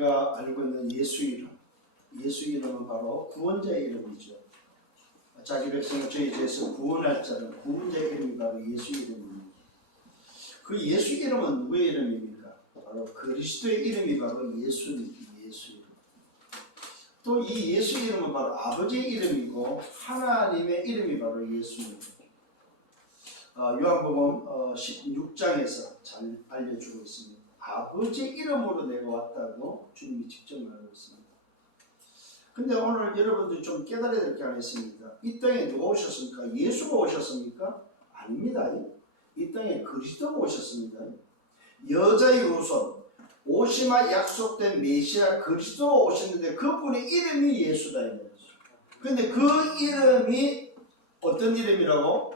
우리가 알고 있는 예수 이름, 예수 이름은 바로 구원자의 이름이죠. 자기 백성을 저희 죄에서 구원할 자는 구원자의 이름이 바로 예수 이름입니다. 그 예수 이름은 누구의 이름입니까? 바로 그리스도의 이름이 바로 예수입니다. 예수 이름. 또 이 예수 이름은 바로 아버지의 이름이고 하나님의 이름이 바로 예수입니다. 요한복음 16장에서 잘 알려주고 있습니다. 아버지의 이름으로 내가 왔다고 주님이 직접 말하고 있습니다. 근데 오늘 여러분들이 좀 깨달아야 될 게 하나 있습니다. 이 땅에 누가 오셨습니까? 예수가 오셨습니까? 아닙니다. 이 땅에 그리스도가 오셨습니다. 여자의 후손, 오시마 약속된 메시아 그리스도가 오셨는데 그분의 이름이 예수다. 그런데 그 이름이 어떤 이름이라고?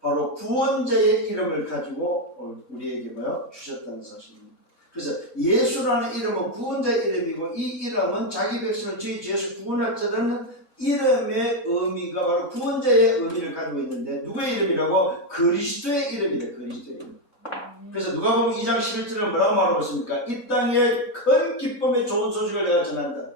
바로 구원자의 이름을 가지고 우리에게 주셨다는 사실입니다. 그래서 예수라는 이름은 구원자의 이름이고 이 이름은 자기 백성을 저희 죄에서 구원할 자라는 이름의 의미가 바로 구원자의 의미를 가지고 있는데 누구의 이름이라고? 그리스도의 이름이다. 그리스도의 이름. 그래서 누가복음 2장 11절은 뭐라고 말하고 있습니까? 이 땅에 큰 기쁨의 좋은 소식을 내가 전한다.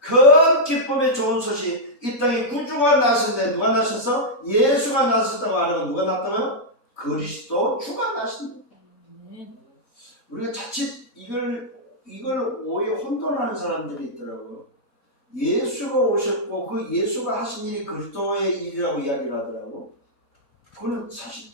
큰 기쁨의 좋은 소식, 이 땅에 구주가 나셨는데 누가 나셨어? 예수가 나셨다고 하는 누가 났다고요? 그리스도 주가 나신다. 우리가 자칫 이걸 오해 혼돈하는 사람들이 있더라고요. 예수가 오셨고 그 예수가 하신 일이 그리스도의 일이라고 이야기를 하더라고. 그건 사실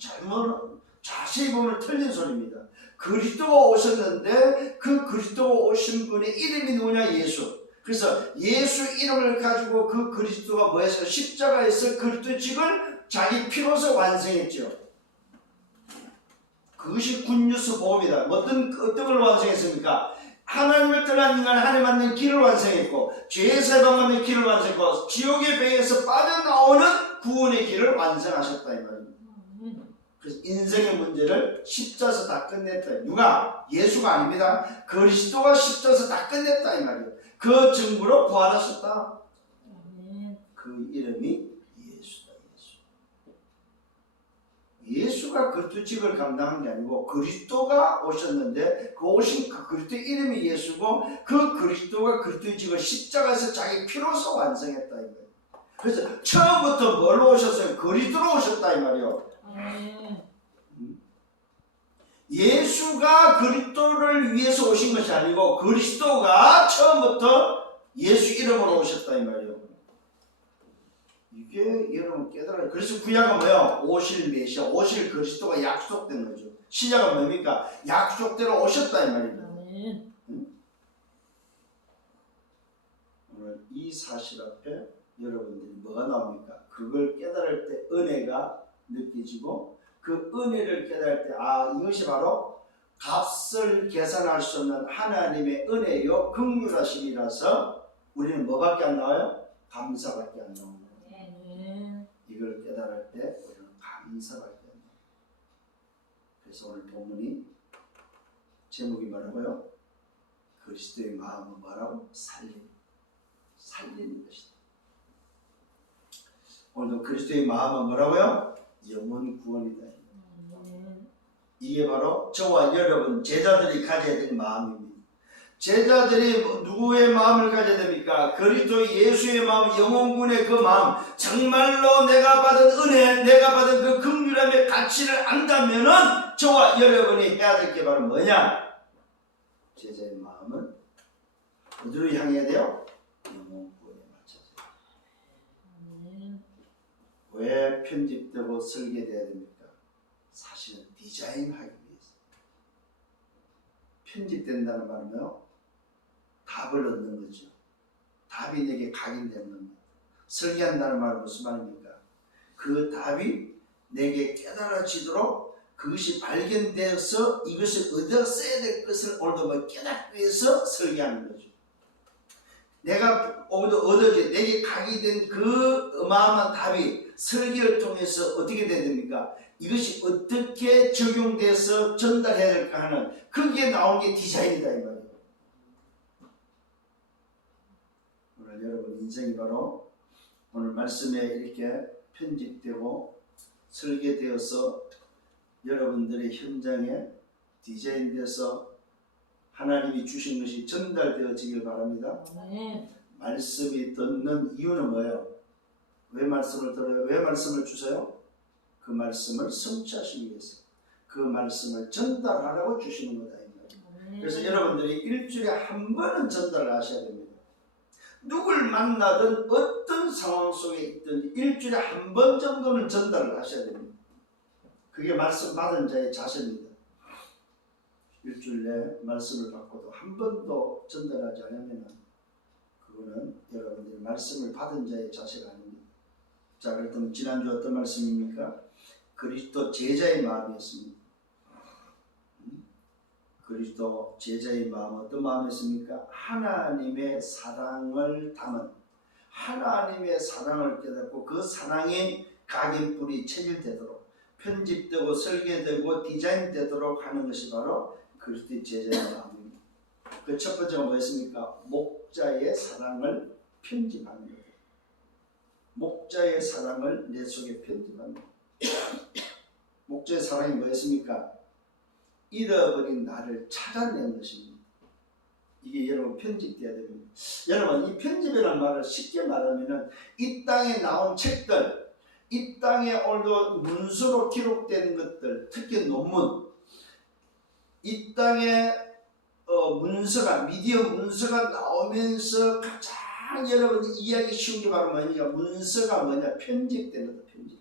자세히 보면 틀린 소리입니다. 그리스도가 오셨는데 그 그리스도가 오신 분의 이름이 누구냐? 예수. 그래서 예수 이름을 가지고 그 그리스도가 뭐해서 십자가에서 그리스도의 직을 자기 피로서 완성했죠. 그것이 굿뉴스 복음이다. 어떤 걸 완성했습니까? 하나님을 떠난 인간 하나님 만든 길을 완성했고 죄에서 해방받는 길을 완성했고 지옥의 배에서 빠져나오는 구원의 길을 완성하셨다 이 말입니다. 그래서 인생의 문제를 십자가에서 다 끝냈다. 누가? 예수가 아닙니다. 그리스도가 십자가에서 다 끝냈다 이 말이에요. 그 증거로 부활하셨다. 그 이름이 예수다. 예수가 그리스도 직을 감당한 게 아니고 그리스도가 오셨는데 그 오신 그 그리스도의 이름이 예수고 그 그리스도가 그리스도의 직을 십자가에서 자기 피로서 완성했다 이 말이에요. 그래서 처음부터 뭘로 오셨어요? 그리스도로 오셨다 이 말이에요. 예수가 그리스도를 위해서 오신 것이 아니고 그리스도가 처음부터 예수 이름으로 오셨다 이 말이에요. 이게 여러분 깨달아요. 그래서 구약은 뭐예요? 오실 메시아, 오실 그리스도가 약속된 거죠. 신약은 뭡니까? 약속대로 오셨다 이 말입니다. 오늘 이 사실 앞에 여러분들이 뭐가 나옵니까? 그걸 깨달을 때 은혜가 느껴지고 그 은혜를 깨달을 때 이것이 바로 값을 계산할 수 없는 하나님의 은혜요 긍휼하심이라서 우리는 뭐밖에 안 나와요? 감사밖에 안 나옵니다. 이걸 깨달을 때 우리는 감사밖에 안 나와요. 그래서 오늘 본문이 제목이 뭐라고요? 그리스도의 마음은 뭐라고? 살리는 것이다. 오늘도 그리스도의 마음은 뭐라고요? 영원 구원이다. 이게 바로 저와 여러분 제자들이 가져야 될 마음입니다. 제자들이 누구의 마음을 가져야 됩니까? 그리스도 예수의 마음, 영원군의 그 마음, 정말로 내가 받은 은혜, 내가 받은 그 긍휼함의 가치를 안다면은 저와 여러분이 해야 될 게 바로 뭐냐? 제자의 마음은 어디로 향해야 돼요? 영원군에 맞춰서. 왜 편집되고 설계돼야 됩니까? 사실은 디자인하기 위해서. 편집된다는 말은요, 답을 얻는 거죠. 답이 내게 각인되는 겁니다. 설계한다는 말은 무슨 말입니까? 그 답이 내게 깨달아지도록 그것이 발견되어서 이것을 어디다 써야 될 것을 오늘도 깨닫기 위해서 설계하는 거죠. 내가 오늘도 얻어져 내게 각인된 그 어마어마한 답이 설계를 통해서 어떻게 돼야 됩니까? 이것이 어떻게 적용돼서 전달해야 될까 하는 거기에 나오는 게 디자인이다 이 말이에요. 오늘 여러분 인생이 바로 오늘 말씀에 이렇게 편집되고 설계되어서 여러분들의 현장에 디자인돼서 하나님이 주신 것이 전달되어지길 바랍니다. 아멘. 말씀이 듣는 이유는 뭐예요? 왜 말씀을 들어요? 왜 말씀을 주세요? 그 말씀을 성취하시기 위해서, 그 말씀을 전달하라고 주시는 거다. 그래서 여러분들이 일주일에 한 번은 전달을 하셔야 됩니다. 누굴 만나든 어떤 상황 속에 있든지 일주일에 한 번 정도는 전달을 하셔야 됩니다. 그게 말씀 받은 자의 자세입니다. 일주일 내 말씀을 받고도 한 번도 전달하지 않으면 그거는 여러분들이 말씀을 받은 자의 자세가 아닙니다. 자, 그렇다면 지난주 어떤 말씀입니까? 그리스도 제자의 마음이었습니다. 그리스도 제자의 마음, 어떤 마음이었습니까? 하나님의 사랑을 담은, 하나님의 사랑을 깨닫고 그 사랑의 각인뿔이 체질되도록, 편집되고 설계되고 디자인되도록 하는 것이 바로 그리스도의 제자의 마음입니다. 그 첫 번째가 뭐였습니까? 목자의 사랑을 편집하는 것. 목자의 사랑을 내 속에 편집하는 것. 목자의 사랑이 뭐였습니까? 잃어버린 나를 찾아낸 것입니다. 이게 여러분 편집돼야 됩니다. 여러분, 이 편집이라는 말을 쉽게 말하면 이 땅에 나온 책들, 이 땅에 오늘도 문서로 기록된 것들, 특히 논문, 이 땅에 문서가, 미디어 문서가 나오면서 가장 여러분이 이해하기 쉬운 게 바로 뭐냐? 문서가 뭐냐? 편집되는 거다. 편집.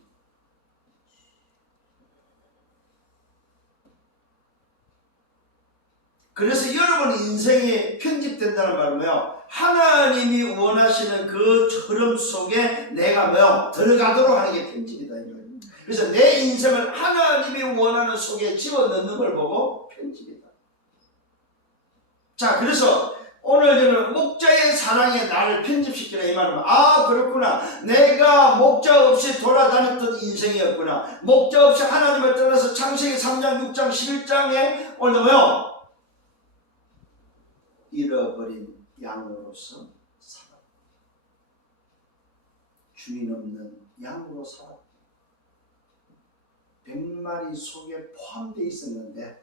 그래서 여러분 인생이 편집된다는 말은 뭐예요? 하나님이 원하시는 그 흐름 속에 내가 뭐요? 들어가도록 하는 게 편집이다. 그래서 내 인생을 하나님이 원하는 속에 집어넣는 걸 보고 편집이다. 자, 그래서 오늘 저는 목자의 사랑에 나를 편집시키라 이 말은, 아, 그렇구나. 내가 목자 없이 돌아다녔던 인생이었구나. 목자 없이 하나님을 떠나서 창세기 3장, 6장, 11장에 오늘 뭐요? 잃어버린 양으로서 살아. 주인 없는 양으로 살아. 100마리 속에 포함되어 있었는데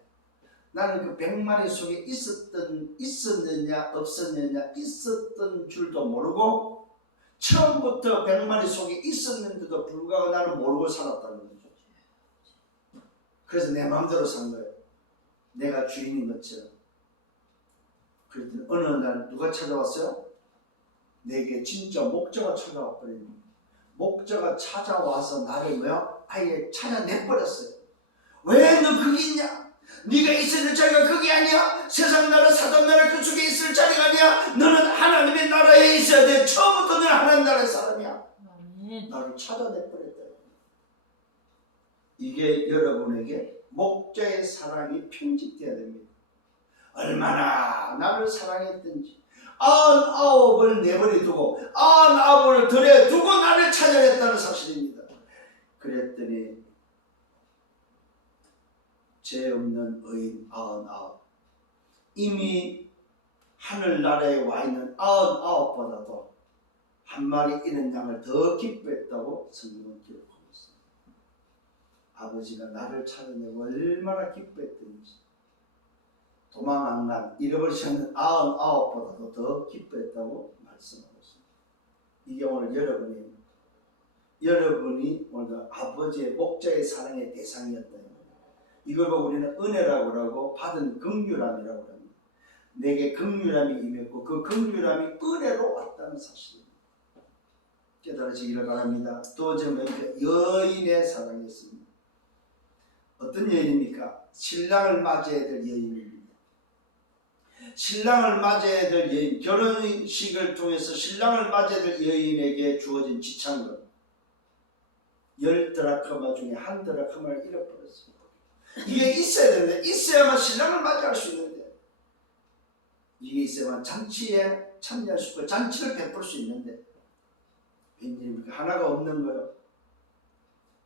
나는 그 100마리 속에 있었느냐 없었느냐 있었던 줄도 모르고 처음부터 100마리 속에 있었는데도 불구하고 나는 모르고 살았다는 거죠. 그래서 내 마음대로 산 거예요. 내가 주인인 것처럼. 그랬더니 어느 날 누가 찾아왔어요? 내게 진짜 목자가 찾아와 버립니다. 목자가 찾아와서 나를 뭐야? 아예 찾아내버렸어요. 왜 너 거기 있냐? 네가 있어야 될 자리가 거기 아니야? 세상 나라 사단 나라 그 속에 있을 자리가 아니야? 너는 하나님의 나라에 있어야 돼. 처음부터 너는 하나님 나라의 사람이야. 나를 찾아내버렸다. 이게 여러분에게 목자의 사랑이 편집되어야 됩니다. 얼마나 나를 사랑했든지 99을 내버려두고 99을 들여두고 나를 찾아냈다는 사실입니다. 그랬더니 죄 없는 의인 99, 이미 하늘나라에 와 있는 99보다도 한 마리 잃은 양을 더 기뻐했다고 성경은 기록하고 있습니다. 아버지가 나를 찾아내고 얼마나 기뻐했던지, 도망 안 간, 잃어버리셨는 99보다도 더 기뻐했다고 말씀하고 있습니다. 이게 오늘 여러분이 오늘 아버지의 목자의 사랑의 대상이었다. 이걸 보고 우리는 은혜라고 하고 받은 긍휼함이라고 합니다. 내게 긍휼함이 임했고 그 긍휼함이 은혜로 왔다는 사실입니다. 깨달으시기를 바랍니다. 또 저는 여인의 사랑이었습니다. 어떤 여인입니까? 신랑을 맞이해야 될 여인입니다. 신랑을 맞이해야 될 여인, 결혼식을 통해서 신랑을 맞이해야 될 여인에게 주어진 지참금 10드라크마 중에 1드라크마를 잃어버렸습니다. 이게 있어야 되는데, 있어야만 신랑을 맞이할 수 있는데, 이게 있어야만 잔치에 참여할 수 있고 잔치를 베풀 수 있는데, 웬일입니까? 하나가 없는 거예요.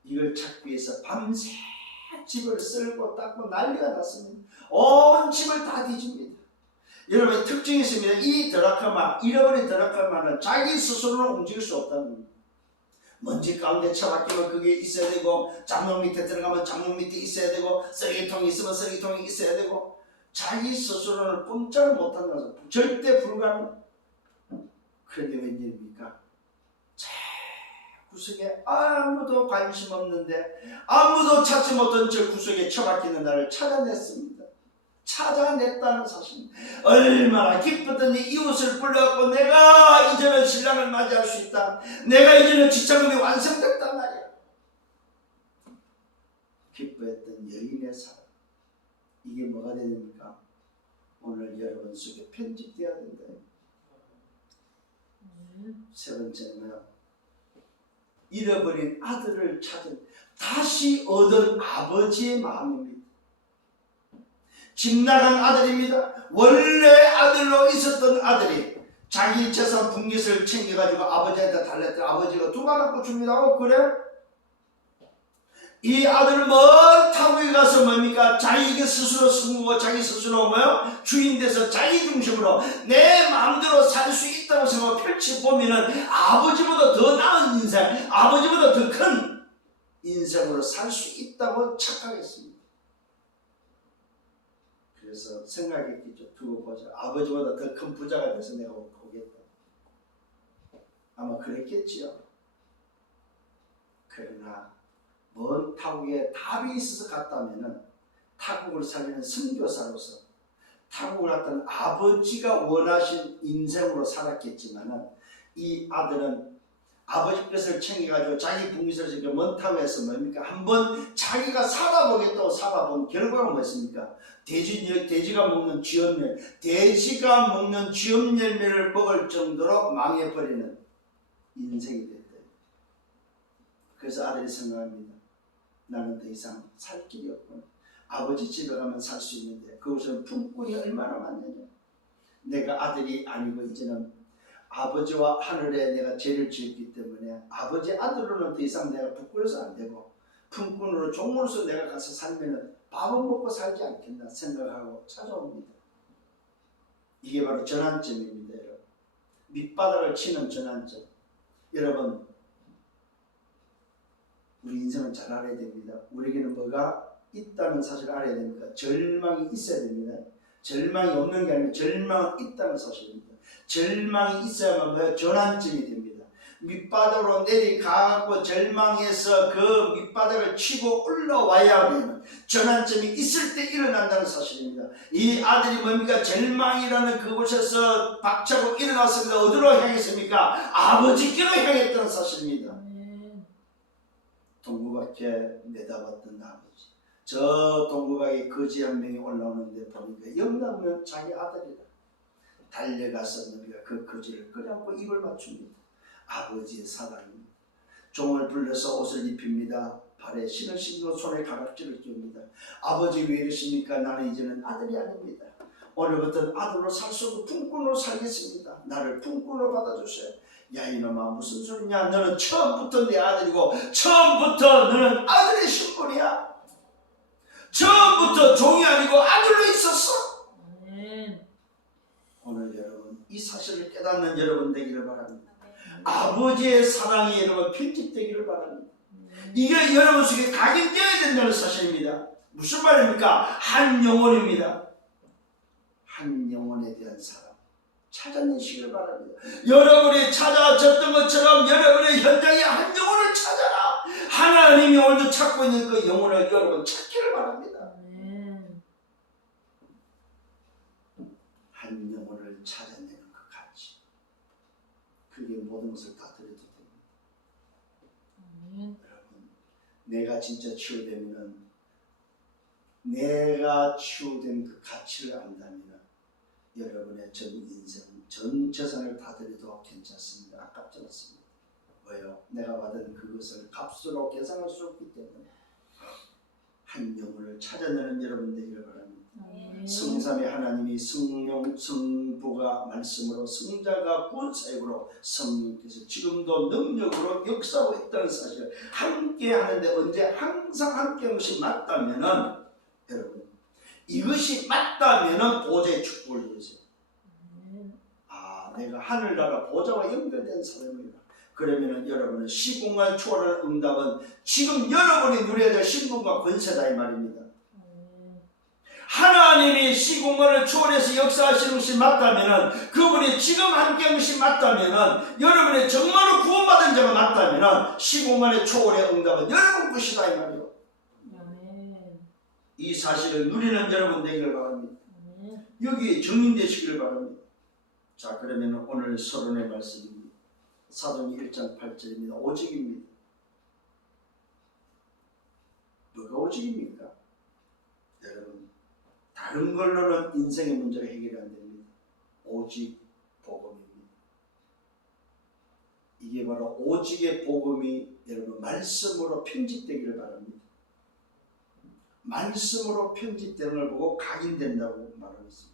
이걸 찾기 위해서 밤새 집을 쓸고 닦고 난리가 났습니다. 온 집을 다 뒤집니다. 여러분, 특징이 있습니다. 이 드라크마, 잃어버린 드라크마는 자기 스스로는 움직일 수 없다는 겁니다. 먼지 가운데 처박히면 그게 있어야 되고, 장롱 밑에 들어가면 장롱 밑에 있어야 되고, 쓰레기통이 있으면 쓰레기통이 있어야 되고, 자기 스스로는 꼼짝을 못한다는 것은 절대 불가능. 그런데 웬일입니까? 구석에 아무도 관심 없는데 아무도 찾지 못한 저 구석에 처박히는 나를 찾아냈습니다. 찾아냈다는 사실. 얼마나 기쁘더니 이웃을 불러갖고 내가 이제는 신랑을 맞이할 수 있다. 내가 이제는 지창금이 완성됐단 말이야. 기뻐했던 여인의 사랑. 이게 뭐가 됩니까? 오늘 여러분 속에 편집되어야 된다. 세 번째는 잃어버린 아들을 찾은 다시 얻은 아버지의 마음입니다. 집 나간 아들입니다. 원래 아들로 있었던 아들이 자기 재산 분깃을 챙겨가지고 아버지한테 달랬더니 아버지가 누가 갖고 줍니다. 그래? 이 아들은 먼 타국에 가서 뭡니까? 자기 스스로 승부고 자기 스스로 뭐요? 주인 돼서 자기 중심으로 내 마음대로 살 수 있다고 생각하고 펼쳐보면은 아버지보다 더 나은 인생, 아버지보다 더 큰 인생으로 살 수 있다고 착각했습니다. 그래서 생각했겠죠. 두고 보자. 아버지보다 더 큰 부자가 돼서 내가 오겠다. 아마 그랬겠지요. 그러나 먼 타국에 답이 있어서 갔다면은 타국을 살리는 선교사로서 타국을 갔다는 아버지가 원하신 인생으로 살았겠지만은 이 아들은 아버지 것을 챙겨가지고 자기 분깃을 챙겨 먼 타국에서 뭡니까? 한번 자기가 살아보겠다고 살아본 결과가 뭐였습니까? 돼지가 먹는 쥐염멸, 돼지가 먹는 쥐염열매를 먹을 정도로 망해버리는 인생이 됐대요. 그래서 아들이 생각합니다. 나는 더 이상 살 길이 없구나. 아버지 집에 가면 살 수 있는데 그것은 품꾼이 얼마나 많느냐. 내가 아들이 아니고 이제는 아버지와 하늘에 내가 죄를 지었기 때문에 아버지 아들로는 더 이상 내가 부끄러워서 안 되고 품꾼으로 종으로서 내가 가서 살면 밥은 먹고 살지 않겠나 생각하고 찾아옵니다. 이게 바로 전환점입니다. 여러분. 밑바닥을 치는 전환점. 여러분 우리 인생은 잘 알아야 됩니다. 우리에게는 뭐가 있다는 사실을 알아야 됩니다. 절망이 있어야 됩니다. 절망이 없는 게 아니라 절망은 있다는 사실입니다. 절망이 있어야만 뭐야? 전환점이 됩니다. 밑바닥으로 내려가고 절망해서 그 밑바닥을 치고 올라와야 되는 전환점이 있을 때 일어난다는 사실입니다. 이 아들이 뭡니까? 절망이라는 그곳에서 박차고 일어났습니다. 어디로 향했습니까? 아버지께로 향했다는 사실입니다. 동구밖에 내다봤던 아버지. 저 동구밖에 거지 한 명이 올라오는데 보니까 영감은 자기 아들이다. 달려가서 너희가 그 거지를 끌어안고 입을 맞춥니다. 아버지의 사랑입니다. 종을 불러서 옷을 입힙니다. 발에 신을 신고 손에 가락지를 끼웁니다. 아버지 왜 이러십니까? 나는 이제는 아들이 아닙니다. 오늘부터는 아들로 살 수 없고 품꾼으로 살겠습니다. 나를 품꾼으로 받아주세요. 야 이놈아 무슨 소리냐. 너는 처음부터 내 아들이고 처음부터 너는 아들의 신분이야. 처음부터 종이 아니고 아들로 있었어. 오늘 여러분 이 사실을 깨닫는 여러분 되기를 바랍니다. 아버지의 사랑이 여러분 편집되기를 바랍니다. 이게 여러분 속에 각인되어야 된다는 사실입니다. 무슨 말입니까? 한 영혼입니다. 한 영혼에 대한 사랑 찾아내시길 바랍니다. 여러분이 찾아졌던 것처럼 여러분의 현장에 한 영혼을 찾아라. 하나님이 오늘도 찾고 있는 그 영혼을 여러분 찾기를 바랍니다. 한 영혼을 찾아내는 그 가치, 그게 모든 것을 다 드려도 됩니다. 여러분, 내가 진짜 치유되면, 내가 치유된 그 가치를 안다면 여러분의 전 인생, 전 재산을 다 드려도 괜찮습니다. 아깝지 않습니다. 왜요? 내가 받은 그것을 값으로 계산할 수 없기 때문에 한 영혼을 찾아내는 여러분 되기를 바랍니다. 성삼위 하나님이 성령, 성부가 말씀으로, 성자가 구원사역으로, 성령께서 지금도 능력으로 역사하고 있다는 사실을 함께 하는데 언제 항상 함께 하는 것이 맞다면은 여러분 이것이 맞다면은 보좌의 축복을 누리세요. 아, 내가 하늘나라 보좌와 연결된 사람이다. 그러면은 여러분은 시공간 초월하는 응답은 지금 여러분이 누려야 될 신분과 권세다 이 말입니다. 하나님이 시공간을 초월해서 역사하시는 것이 맞다면은, 그분이 지금 함께하는 것이 맞다면은, 여러분이 정말로 구원받은 자가 맞다면은 시공간의 초월의 응답은 여러분 것이다 이 말이요. 이 사실을 누리는 여러분 되기를 바랍니다. 여기에 정인되시기를 바랍니다. 자, 그러면 오늘 서론의 말씀입니다. 사도행전 1장 8절입니다. 오직입니다. 뭐가 오직입니까? 여러분, 다른 걸로는 인생의 문제가 해결이 안 됩니다. 오직 복음입니다. 이게 바로 오직의 복음이 여러분 말씀으로 편집되기를 바랍니다. 말씀으로 편집되는 걸 보고 각인된다고 말하고 있습니다.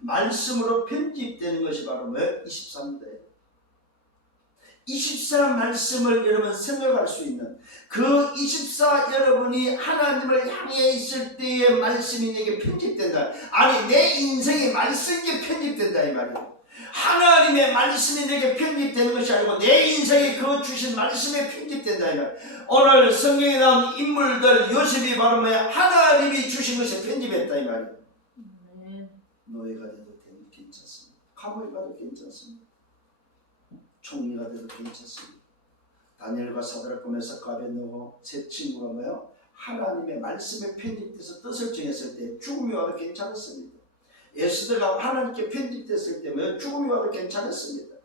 말씀으로 편집되는 것이 바로 뭐예요? 24입니다. 24 말씀을 여러분 생각할 수 있는 그 24 여러분이 하나님을 향해 있을 때의 말씀이 내게 편집된다. 아니 내 인생이 말씀에 편집된다 이 말이에요. 하나님의 말씀이 내게 편집되는 것이 아니고 내 인생이 그 주신 말씀에 편집된다 이 말이에요. 오늘 성경에 나온 인물들 요셉이 바로 뭐야? 하나님이 주신 것에 편집했다 이 말이에요. 노예가 돼도 괜찮습니다. 감옥에 가도 괜찮습니다. 총리가 돼도 괜찮습니다. 다니엘과 사드락 메삭 아벤노고 세 친구가 뭐예요? 하나님의 말씀에 편집돼서 뜻을 정했을 때 죽음이 와도 괜찮았습니다. 에스더가 하나님께 편집됐을 때 뭐예요? 죽음이 와도 괜찮았습니다.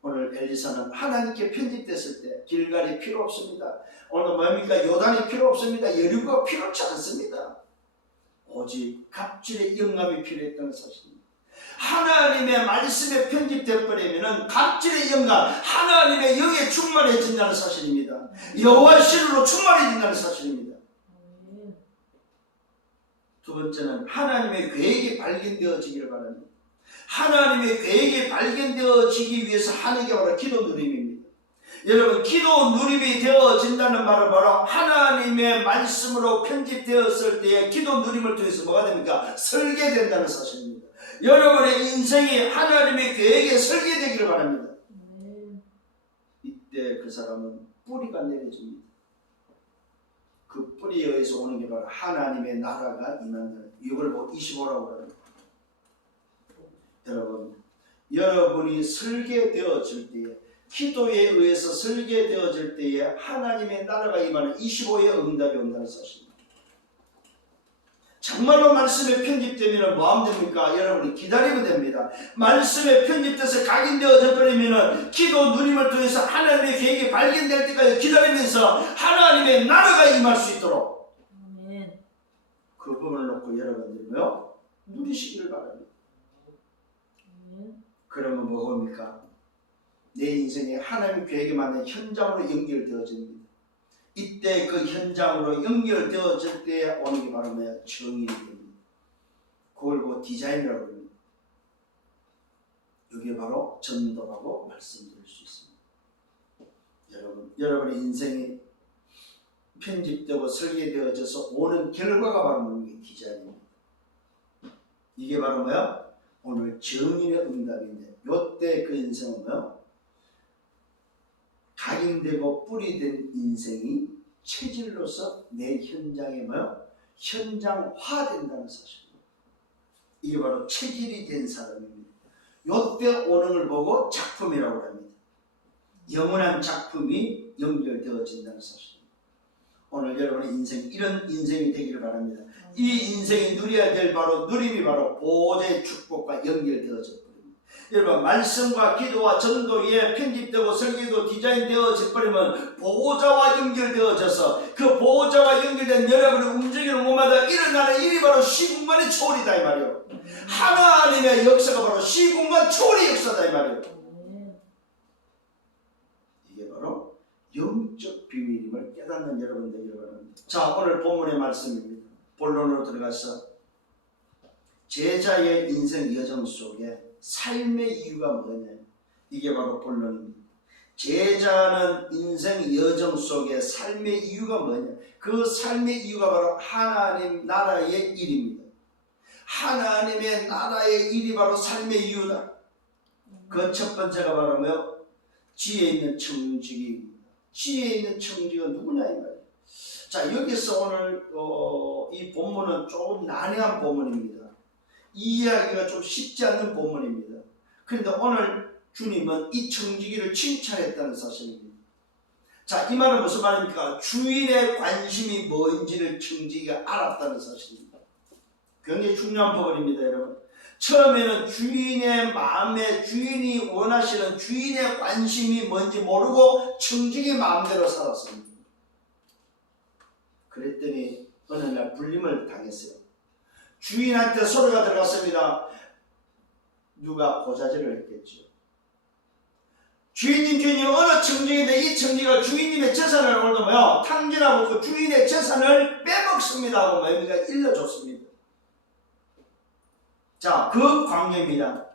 오늘 엘리사는 하나님께 편집됐을 때 길갈이 필요 없습니다. 오늘 뭡니까? 요단이 필요 없습니다. 여리고가 필요치 않습니다. 오직 갑질의 영감이 필요했다는 사실입니다. 하나님의 말씀에 편집되어 버리면 갑질의 영감, 하나님의 영에 충만해진다는 사실입니다. 여호와 신으로 충만해진다는 사실입니다. 두 번째는 하나님의 계획이 발견되어지기를 바랍니다. 하나님의 계획이 발견되어지기 위해서 하는 게 바로 기도 누림입니다. 여러분, 기도 누림이 되어진다는 말은 바로 하나님의 말씀으로 편집되었을 때의 기도 누림을 통해서 뭐가 됩니까? 설계된다는 사실입니다. 여러분의 인생이 하나님의 계획에 설계되기를 바랍니다. 이때 그 사람은 뿌리가 내려집니다. 그 뿌리에 의해서 오는 게 바로 하나님의 나라가 임한다는, 이걸 25라고 합니다. 여러분이 설계되어질 때에, 기도에 의해서 설계되어질 때에 하나님의 나라가 임하는 25의 응답이 온다는 사실입니다. 정말로 말씀에 편집되면 뭐 하면 됩니까? 여러분이 기다리면 됩니다. 말씀에 편집돼서 각인되어져 버리면 기도 누림을 통해서 하나님의 계획이 발견될 때까지 기다리면서 하나님의 나라가 임할 수 있도록 그 부분을 놓고 여러분들이요 누리시기를 바랍니다. 그러면 뭐입니까? 내 인생에 하나님 계획에 맞는 현장으로 연결되어집니다. 이때 그 현장으로 연결되어질 때 오는 게 바로 뭐야? 정인이 됩니다. 그걸 디자인이라고 합니다. 이게 바로 전도라고 말씀드릴 수 있습니다. 여러분의 인생이 편집되고 설계되어져서 오는 결과가 바로 뭐냐? 디자인입니다. 이게 바로 뭐야? 오늘 정인의 응답인데, 요때 그 인생은 뭐야? 각인되고 뿌리된 인생이 체질로서 내 현장에 뭐야? 현장화된다는 사실입니다. 이게 바로 체질이 된 사람입니다. 요때 오는 걸 보고 작품이라고 합니다. 영원한 작품이 연결되어진다는 사실입니다. 오늘 여러분의 인생, 이런 인생이 되기를 바랍니다. 이 인생이 누려야 될 바로 누림이 바로 보호자의 축복과 연결되어져 버립니다. 여러분, 말씀과 기도와 전도에 편집되고 설계도 디자인되어져 버리면 보호자와 연결되어져서 그 보호자와 연결된 여러분의 움직이는 곳마다 일어나는 일이 바로 시공간의 초월이다 이 말이에요. 하나님의 역사가 바로 시공간 초월의 역사다 이 말이에요. 이게 바로 영적 비밀임을 깨닫는 여러분 되기를 바랍니다. 자, 오늘 본문의 말씀입니다. 본론으로 들어가서 제자의 인생 여정 속에 삶의 이유가 뭐냐, 이게 바로 본론입니다. 제자는 인생 여정 속에 삶의 이유가 뭐냐, 그 삶의 이유가 바로 하나님 나라의 일입니다. 하나님의 나라의 일이 바로 삶의 이유다. 그 첫 번째가 바로 뭐요? 지혜 있는 청지기입니다. 지혜 있는 청지기가 누구냐 이 말이에요. 자, 여기서 오늘 이 본문은 조금 난해한 본문입니다. 이 이야기가 좀 쉽지 않는 본문입니다. 그런데 오늘 주님은 이 청지기를 칭찬했다는 사실입니다. 자, 이 말은 무슨 말입니까? 주인의 관심이 뭔지를 청지기가 알았다는 사실입니다. 굉장히 중요한 부분입니다, 여러분. 처음에는 주인의 마음에 주인이 원하시는 주인의 관심이 뭔지 모르고 청지기 마음대로 살았습니다. 그랬더니 어느 날 불림을 당했어요. 주인한테 소리가 들어갔습니다. 누가 고자질을 했겠죠. 주인님 어느 청지기인데 이 청지기가 주인님의 재산을 오늘도 탕진하고 그 주인의 재산을 빼먹습니다 하고 일러줬습니다. 자, 그 관계입니다.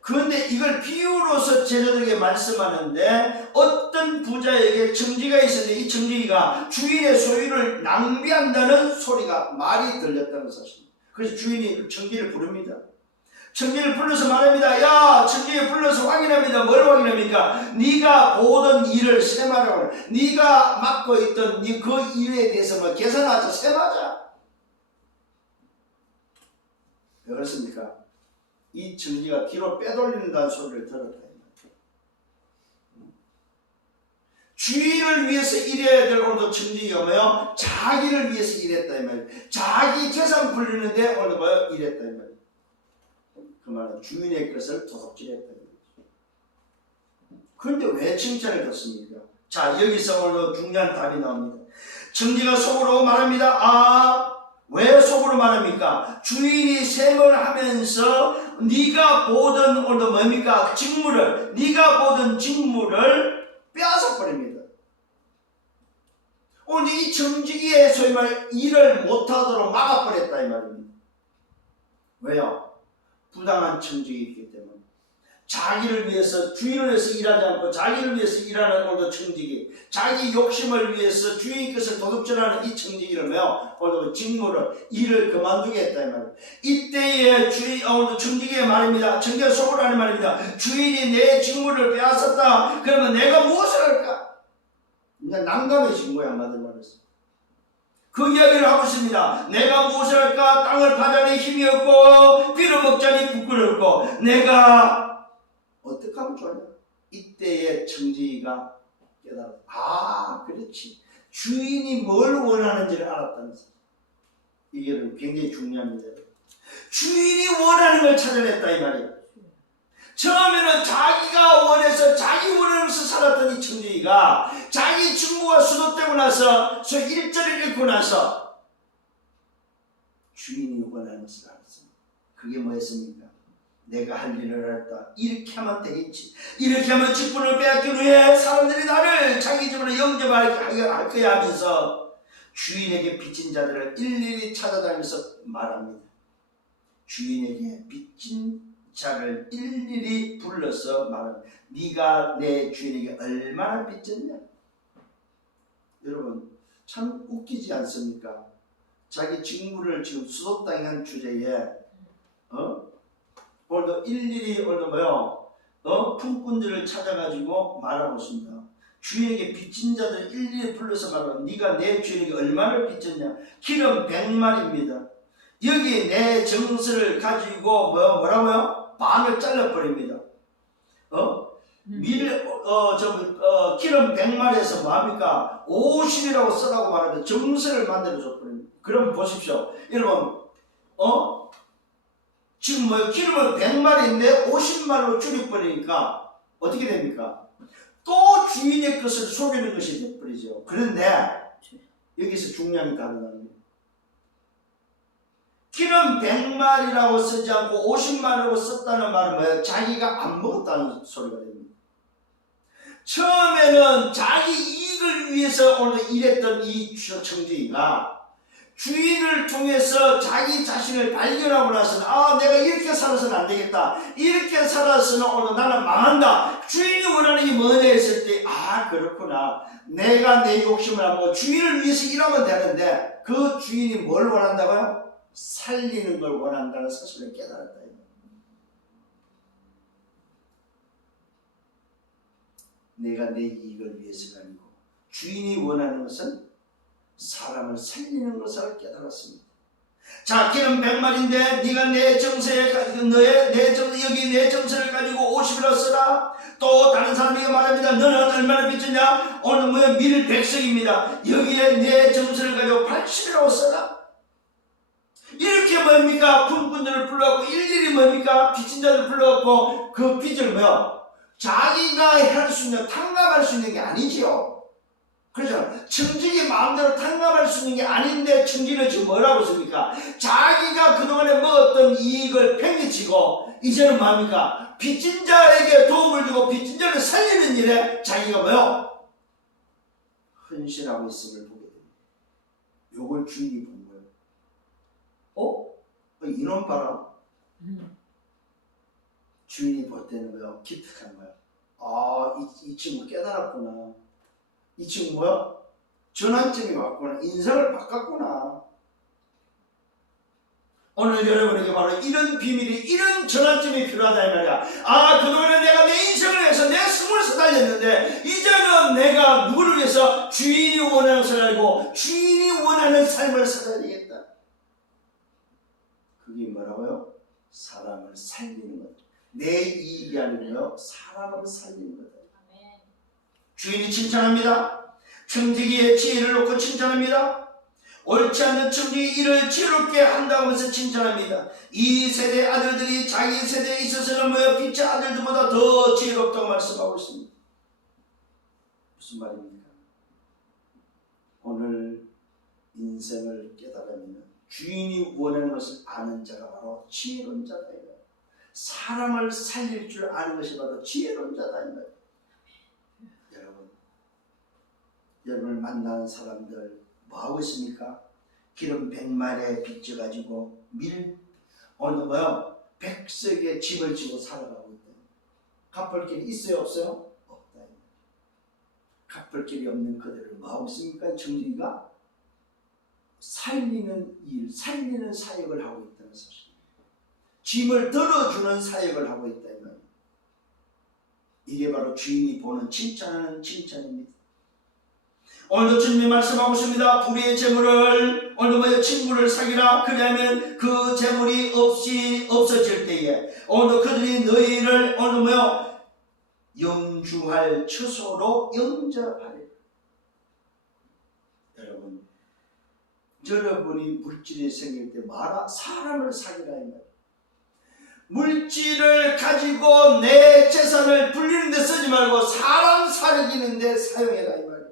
그런데 이걸 비유로서 제자들에게 말씀하는데 어떤 부자에게 청지기가 있었는데 이 청지기가 주인의 소유를 낭비한다는 소리가 말이 들렸다는 사실입니다. 그래서 주인이 청지기를 부릅니다. 청지기를 불러서 말합니다. 야, 청지기 불러서 확인합니다. 뭘 확인합니까? 네가 보던 일을 세마라고 해. 네가 맡고 있던 그 일에 대해서 계산하자, 세마자. 왜 그렇습니까? 이 청지기가 뒤로 빼돌린다는 소리를 들었다. 주인을 위해서 일해야 될 오늘도 청지기가 자기를 위해서 일했다 이 말이에요. 자기 재산 불리는데 오늘도 일했다 이 말이에요. 그 말은 주인의 것을 도둑질했다. 그런데 왜 칭찬을 듣습니까? 자, 여기서 오늘 중요한 답이 나옵니다. 청지기가 속으로 말합니다. 왜 속으로 말합니까? 주인이 세금을 하면서 네가 보던 오늘 뭡니까? 직무를 네가 보던 직무를 빼앗아 버립니다. 오늘 이 청지기의 소위 말 일을 못하도록 막아버렸다 이 말입니다. 왜요? 부당한 청지기이기 때문에 자기를 위해서 주인을 위해서 일하지 않고 자기를 위해서 일하는 오늘도 청지기, 자기 욕심을 위해서 주인 것을 도둑질하는 이 청지기를 오늘도 직무를 일을 그만두겠다 이 말이에요. 이때에 오늘도 청지기의 말입니다. 청지기가 속으로 하는 말입니다. 주인이 내 직무를 빼앗았다. 그러면 내가 무엇을 할까? 그냥 난감해진 거야 한마디로 말해서. 그 이야기를 하고 있습니다. 내가 무엇을 할까? 땅을 파자니 힘이 없고 빌어먹자니 부끄럽고 내가 어떻게 하면 좋냐? 이때의 청지기가 깨달았다. 그렇지. 주인이 뭘 원하는지를 알았다는 사실. 이게 굉장히 중요합니다. 주인이 원하는 걸 찾아냈다 이 말이에요. 처음에는 자기가 원해서 자기 원하면서 살았던 이 청지기가 자기 직무가 수도되고 나서 소 일자리를 잃고 나서 주인이 원하는 것을 알았습니다. 그게 뭐였습니까? 내가 할 일을 했다. 이렇게 하면 되겠지. 이렇게 하면 직분을 빼앗긴 후에 사람들이 나를 자기 집으로 영접할 거야 하면서 주인에게 빚진 자들을 일일이 찾아다니면서 말합니다. 주인에게 빚진 자를 일일이 불러서 말합니다. 네가 내 주인에게 얼마나 빚졌냐? 여러분 참 웃기지 않습니까? 자기 직무를 지금 수독당한 주제에 오늘도 일일이 품꾼들을 찾아가지고 말하고 있습니다. 주인에게 빚진 자들 일일이 불러서 말하고 네가 내 주인에게 얼마를 빚졌냐? 기름 100마리입니다. 여기 내 정서를 가지고 뭐라고요? 반을 잘라버립니다. 기름 100마리에서 뭐합니까? 50이라고 쓰라고 말하면 정서를 만들어줬거든요. 그럼 보십시오. 여러분, 지금 기름은 100마리인데 50마리로 줄여버리니까 어떻게 됩니까? 또 주인의 것을 속이는 것이 돼버리죠. 그런데 여기서 중요한 게 다르답니다. 기름 100마리라고 쓰지 않고 50마리라고 썼다는 말은 뭐예요? 자기가 안 먹었다는 소리가 됩니다. 처음에는 자기 이익을 위해서 오늘 일했던 이 청지기가 주인을 통해서 자기 자신을 발견하고 나서는 내가 이렇게 살아서는 안 되겠다. 이렇게 살아서는 오늘 나는 망한다. 주인이 원하는 게 뭐냐 했을 때 그렇구나. 내가 내 욕심을 하고 주인을 위해서 일하면 되는데 그 주인이 뭘 원한다고요? 살리는 걸 원한다는 사실을 깨달았다. 내가 내 이익을 위해서가 아니고 주인이 원하는 것은 사람을 살리는 것을 깨달았습니다. 자, 기름 100마리인데 네가 내 정서에 여기 내 정서를 가지고 50이라 써라. 또 다른 사람이 말합니다. 너는 얼마나 빚졌냐? 오늘 밀 100석입니다. 여기에 내 정서를 가지고 80이라고 써라. 이렇게 뭡니까? 군군들을 불러갖고 일일이 뭡니까? 빚진 자들을 불러갖고 그 빚을 자기가 할 수 있는, 탕감할 수 있는 게 아니지요. 그렇죠. 청직이 마음대로 탕감할 수 있는 게 아닌데 청직은 지금 뭐라고 씁니까? 자기가 그동안에 먹었던 이익을 팽개치고 이제는 뭡니까? 빚진 자에게 도움을 주고 빚진 자를 살리는 일에 자기가 헌신하고 있음을 보게 됩니다. 요걸 주인이 본 거예요. 이놈 봐라. 주인이 볼 때는 기특한 거야. 이 친구 깨달았구나. 이 친구 전환점이 왔구나. 인생을 바꿨구나. 오늘 여러분에게 바로 이런 비밀이, 이런 전환점이 필요하다 이 말이야. 그동안에 내가 내 인생을 위해서 내 숨을 써달렸는데 이제는 내가 누구를 위해서 주인이 원하는 것을 알고 주인이 원하는 삶을 써달리겠다. 그게 뭐라고요? 사람을 살리는 것. 내 이익이 아니고요, 사람을 살리는 거다. 주인이 칭찬합니다. 청지기의 지혜를 놓고 칭찬합니다. 옳지 않는 청지기 이를 지혜롭게 한다고 하면서 칭찬합니다. 이 세대 아들들이 자기 세대에 있어서는 빛의 아들들보다 더 지혜롭다고 말씀하고 있습니다. 무슨 말입니까? 오늘 인생을 깨달으면 주인이 원하는 것을 아는 자가 바로 지혜로운 자다. 사람을 살릴 줄 아는 것이 바로 지혜로운 자다. 여러분을 만나는 사람들 뭐하고 있습니까? 기름 100마리에 빚져가지고 오늘 100석의 집을 지고 살아가고 있다. 갚을 길이 있어요? 없어요? 없다. 갚을 길이 없는 그들을 뭐하고 있습니까? 정직이가 살리는 일, 살리는 사역을 하고 있다는 사실. 짐을 덜어주는 사역을 하고 있다. 이게 바로 주인이 보는 칭찬하는 칭찬입니다. 오늘도 주님이 말씀하고 있습니다. 불의의 재물을 오늘 친구를 사귀라. 그러면 그 재물이 없어질 때에 오늘 그들이 너희를 오늘 영주할 처소로 영접하리라. 여러분이 물질이 생길 때 사람을 사귀라 이 말이에요. 물질을 가지고 내 재산을 불리는 데 쓰지 말고 사람 사귀는 데 사용해라 이 말이에요.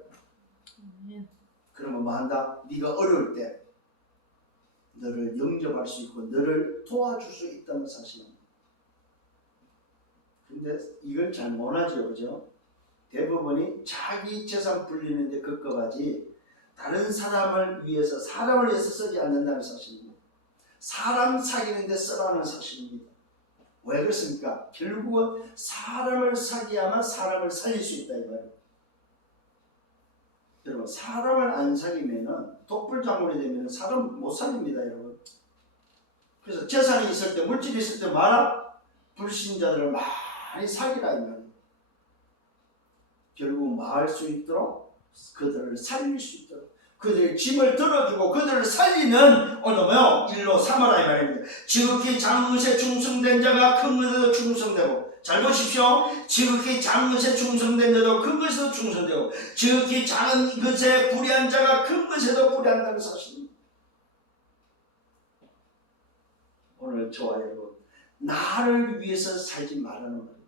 그러면 뭐 한다? 네가 어려울 때 너를 영접할 수 있고 너를 도와줄 수 있다는 사실입니다. 근데 이걸 잘 못하죠, 그죠? 대부분이 자기 재산 불리는데 급급하지 다른 사람을 위해서 쓰지 않는다는 사실입니다. 사람 사귀는데 쓰라는 사실입니다. 왜 그렇습니까? 결국은 사람을 사귀어야만 사람을 살릴 수 있다 이 말이에요. 여러분, 사람을 안 사귀면은 독불장군이 되면 사람 못 살립니다, 여러분. 그래서 재산이 있을 때, 물질이 있을 때 불신자들을 많이 사귀라 이 말이에요. 결국 뭐 할 수 있도록 그들을 살릴 수 있도록 그들의 짐을 들어주고 그들을 살리는 일로 삼아라 이 말입니다. 지극히 작은 것에 충성된 자가 큰 것에도 충성되고, 잘 보십시오. 지극히 작은 것에 충성된 자도 큰 것에도 충성되고, 지극히 작은 것에 불의한 자가 큰 것에도 불의한다는 사실입니다. 오늘 저와 여러분, 나를 위해서 살지 말라는 말입니다.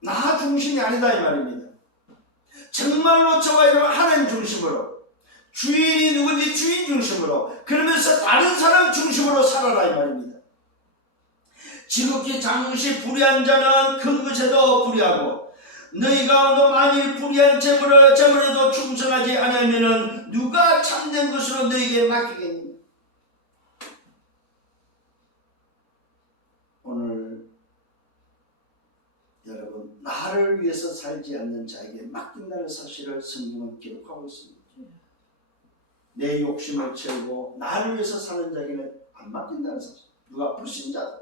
나 중심이 아니다 이 말입니다. 정말로 저와 여러분 하나님 중심으로, 주인이 누군지 주인 중심으로, 그러면서 다른 사람 중심으로 살아라 이 말입니다. 지극히 작은 것이 불의한 자는 큰 것에도 불의하고, 너희가 만일 불의한 재물에도 충성하지 않으면 누가 참된 것으로 너희에게 맡기겠니? 오늘 여러분, 나를 위해서 살지 않는 자에게 맡긴다는 사실을 성경은 기록하고 있습니다. 내 욕심을 채우고 나를 위해서 사는 자에게는 안 맡긴다는 사실. 누가 불신자다.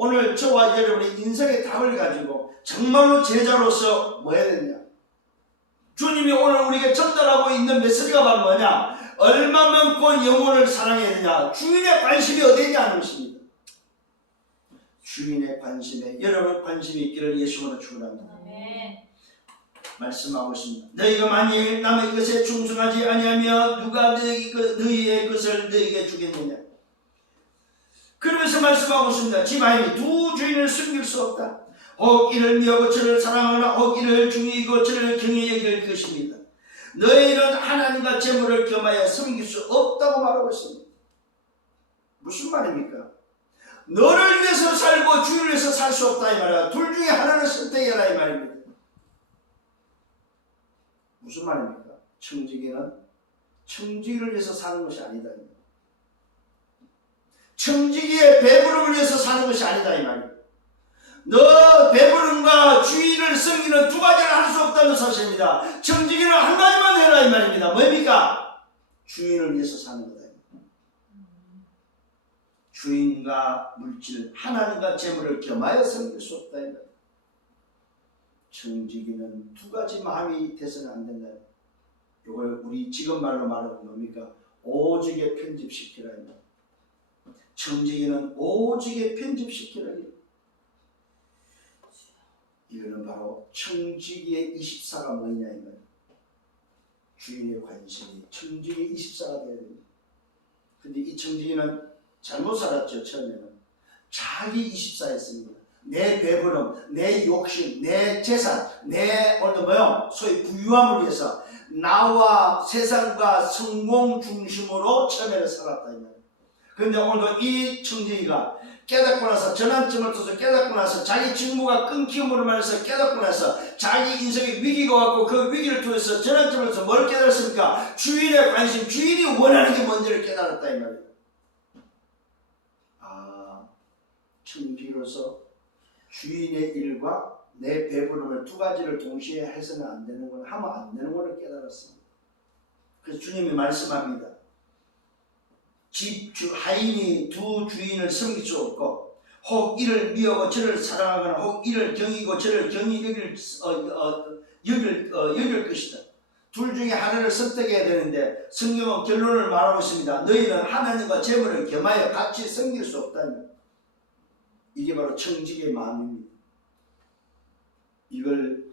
오늘 저와 여러분의 인생의 답을 가지고 정말로 제자로서 뭐 해야 되냐? 주님이 오늘 우리에게 전달하고 있는 메시지가 바로 뭐냐? 얼마만큼 영혼을 사랑해야 되냐? 주인의 관심이 어디냐 하는 것입니다. 주인의 관심에 여러분 관심이 있기를 예수님으로 축원합니다. 말씀하고 있습니다. 너희가 만일 남의 것에 충성하지 아니하면 누가 너희의 것을 너희에게 주겠느냐? 그러면서 말씀하고 있습니다. 지바인이 두 주인을 숨길 수 없다. 혹 이를 미워하고 저를 사랑하거나 혹 이를 중히 여기고 저를 경히 여길 것입니다. 너희는 하나님과 재물을 겸하여 섬길 수 없다고 말하고 있습니다. 무슨 말입니까? 너를 위해서 살고 주를 위해서 살 수 없다 이 말이야. 둘 중에 하나는 선택해라 이 말입니다. 무슨 말입니까? 청지기는 청지기를 위해서 사는 것이 아니다. 청지기의 배부름을 위해서 사는 것이 아니다 이 말입니다. 너 배부름과 주인을 섬기는 두 가지를 할 수 없다는 사실입니다. 청지기는 한 가지만 해라 이 말입니다. 뭡니까? 주인을 위해서 사는 거다. 주인과 물질, 하나님과 재물을 겸하여 섬길 수 없다 이 말입니다. 청지기는 두 가지 마음이 돼서는 안 된다. 이걸 우리 지금 말로 말하는 뭡니까? 오직에 편집시키라. 청지기는 오직에 편집시키라. 이거는 바로 청지기의 24가 뭐냐 이 말이에요. 주인의 관심이 청지기의 24가 되어야 됩니다. 근데 이 청지기는 잘못 살았죠. 처음에는 자기 24였습니다. 내 배부름, 내 욕심, 내 재산, 내 오늘 뭐요? 소위 부유함을 위해서 나와 세상과 성공 중심으로 처음에는 살았다 이 말이에요. 그런데 오늘도 이 청지기가 깨닫고 나서 전환점을 통해서 깨닫고 나서 자기 직무가 끊김으로 말해서 깨닫고 나서 자기 인생의 위기가 왔고 그 위기를 통해서 전환점을 통해서 뭘 깨달았습니까? 주인의 관심, 주인이 원하는 게 뭔지를 깨달았다 이 말이에요. 청지기로서 주인의 일과 내 배부름을 두 가지를 동시에 해서는 안 되는 건 하면 안 되는 것을 깨달았습니다. 그래서 주님이 말씀합니다. 집 하인이 두 주인을 섬길 수 없고 혹 이를 미워하고 저를 사랑하거나 혹 이를 경이고 저를 경히 여길 것이다. 둘 중에 하나를 선택해야 되는데 성경은 결론을 말하고 있습니다. 너희는 하나님과 재물을 겸하여 같이 섬길 수 없다는. 이게 바로 청지기의 마음입니다. 이걸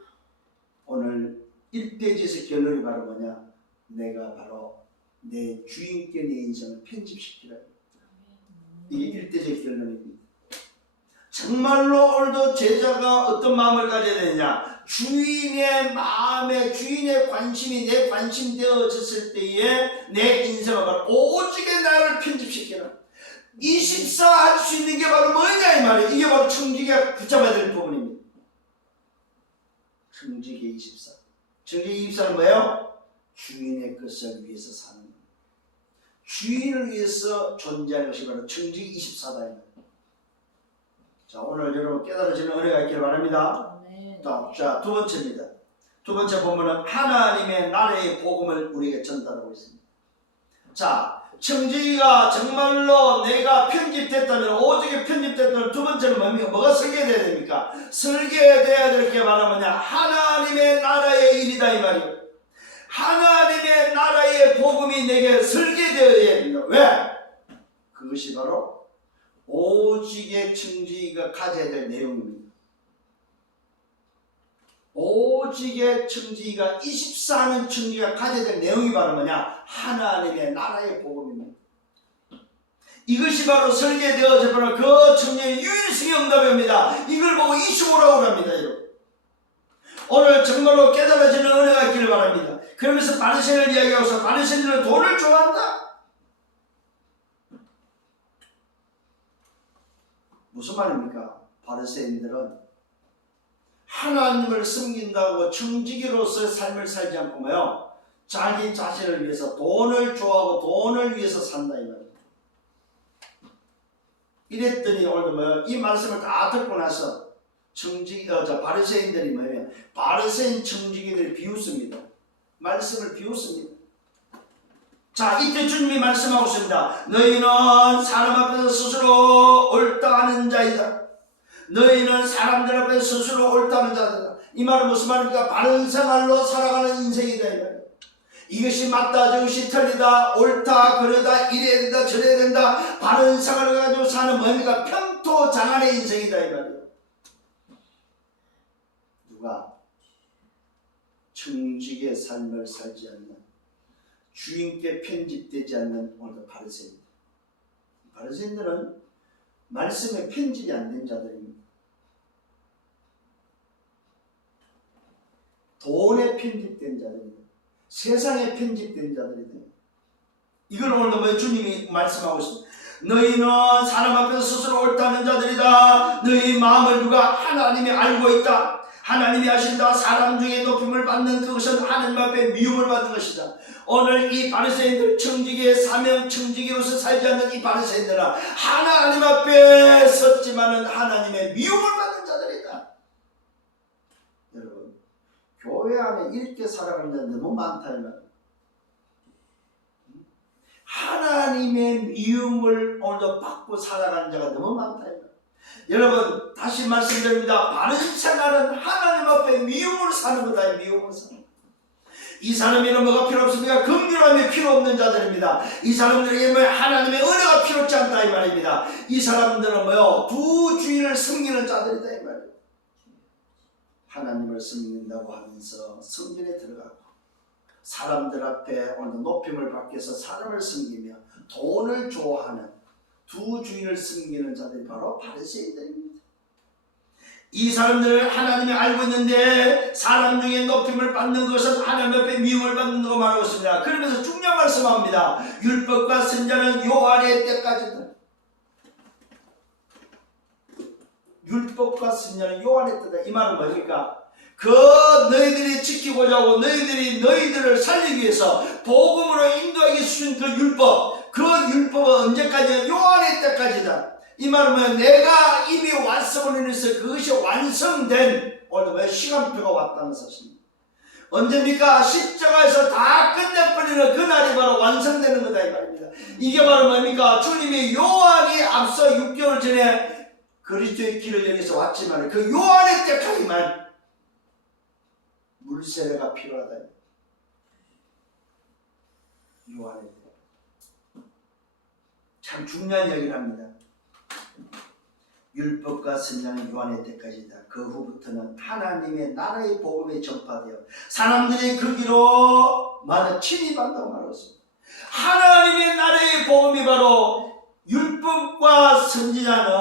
오늘 1대지에서 결론이 바로 뭐냐? 내가 바로 내 주인께 내 인생을 편집시키라. 이게 1대적 결론입니다. 정말로 오늘도 제자가 어떤 마음을 가져야 되느냐? 주인의 마음에 주인의 관심이 내 관심 되어졌을 때에 내 인생을 바로 오직에 나를 편집시키라. 24 할 수 있는 게 바로 뭐냐 이 말이에요. 이게 바로 청지기가 붙잡아야 될 부분입니다. 청지기 24. 청지기 24는 뭐예요? 주인의 것을 위해서 사는 겁니다. 주인을 위해서 존재하는 것이 바로 청지기 24다. 자, 오늘 여러분 깨달아지는 은혜가 있기를 바랍니다. 자, 두 번째입니다. 두 번째 본문은 하나님의 나라의 복음을 우리에게 전달하고 있습니다. 자, 청지기가 정말로 내가 편집됐다면 오직에 편집됐다면 두 번째는 뭡니까? 뭐가 설계되어야 됩니까? 설계되어야 될 게 바로 뭐냐? 하나님의 나라의 일이다 이 말이에요. 하나님의 나라의 복음이 내게 설계되어야 됩니다. 왜? 그것이 바로 오직의 청지기가 가져야 될 내용입니다. 오직의 청지기가 24하는 청지기가 가져야 될 내용이 바로 뭐냐? 하나님의 나라의 복음입니다. 이것이 바로 설계되어져 버린 그 청지기의 유일성의 응답입니다. 이걸 보고 25라고 합니다. 여러분. 오늘 정말로 깨달아지는 은혜가 있기를 바랍니다. 그러면서 바리새인을 이야기하고서 바리새인들은 돈을 좋아한다. 무슨 말입니까? 바리새인들은 하나님을 섬긴다고 청지기로서의 삶을 살지 않고 뭐요? 자기 자신을 위해서 돈을 좋아하고 돈을 위해서 산다 이 말이에요. 이랬더니 오늘도 뭐요? 이 말씀을 다 듣고 나서 바리새인들이 뭐예요? 바리새인 청지기들이 비웃습니다. 말씀을 비웃습니다. 자, 이때 주님이 말씀하고 있습니다. 너희는 사람 앞에서 스스로 옳다 하는 자이다. 너희는 사람들 앞에 스스로 옳다는 자들이다. 이 말은 무슨 말입니까? 바른 생활로 살아가는 인생이다 이 말이에요. 이것이 맞다 저것이 틀리다 옳다 그러다 이래야 된다 저래야 된다 바른 생활을 가지고 사는 뭡니까? 평토장안의 인생이다 이 말이에요. 누가 청직의 삶을 살지 않는 주인께 편집되지 않는 오늘도 바리새인들. 바리새인들은 말씀에 편집이 안 된 자들입니다. 돈에 편집된 자들입니다. 세상에 편집된 자들이다. 이걸 오늘도 뭐 주님이 말씀하고 있습니다. 너희는 사람 앞에서 스스로 옳다는 자들이다. 너희 마음을 누가 하나님이 알고 있다. 하나님이 하신다. 사람 중에 높임을 받는 그것은 하나님 앞에 미움을 받는 것이다. 오늘 이 바리새인들 청지기의 사명 청지기로서 살지 않는 이 바리새인들은 하나님 앞에 섰지만은 하나님의 미움을 받는 자들이다. 여러분 교회 안에 이렇게 살아가는 자는 너무 많다 이 말이에요. 하나님의 미움을 오늘도 받고 살아가는 자가 너무 많다 이 말이에요. 여러분 다시 말씀드립니다. 바른 생활은 하나님 앞에 미움을 사는 거다. 미움을 사는 거다. 이 사람에는 뭐가 필요 없습니까? 긍휼함이 필요 없는 자들입니다. 이 사람들에게 뭐 하나님의 은혜가 필요치 않다 이 말입니다. 이 사람들은 뭐요? 두 주인을 섬기는 자들이다 이 말이에요. 하나님을 섬긴다고 하면서 성전에 들어가고 사람들 앞에 오늘 높임을 받기 위해서 사람을 섬기며 돈을 좋아하는 두 주인을 섬기는 자들이 바로 바리새인들입니다. 이 사람들을 하나님이 알고 있는데 사람 중에 높임을 받는 것은 하나님 앞에 미움을 받는다고 말하고 있습니다. 그러면서 중요한 말씀합니다. 율법과 선자는 요 아래의 때까지다. 율법과 선자는 요 아래의 때다. 이 말은 뭡니까? 그 너희들이 지키고자 하고 너희들을 살리기 위해서 복음으로 인도하기 주신 그 율법, 그 율법은 언제까지냐? 요 아래의 때까지다. 이 말은 내가 이미 왔음으로 인해서 그것이 완성된 오늘 시간표가 왔다는 사실입니다. 언제입니까? 십자가에서 다 끝내버리는 그날이 바로 완성되는 거다 이 말입니다. 이게 바로 뭡니까? 주님이 요한이 앞서 6개월 전에 그리스도의 길을 여기서 왔지만 그 요한의 때까지만 물세례가 필요하다. 요한의 때. 참 중요한 얘기를 합니다. 율법과 선자는 요한의 때까지다. 그 후부터는 하나님의 나라의 복음이 전파되어 사람들이 거기로 많은 침입한다고 말했습니다. 하나님의 나라의 복음이 바로 율법과 선지자는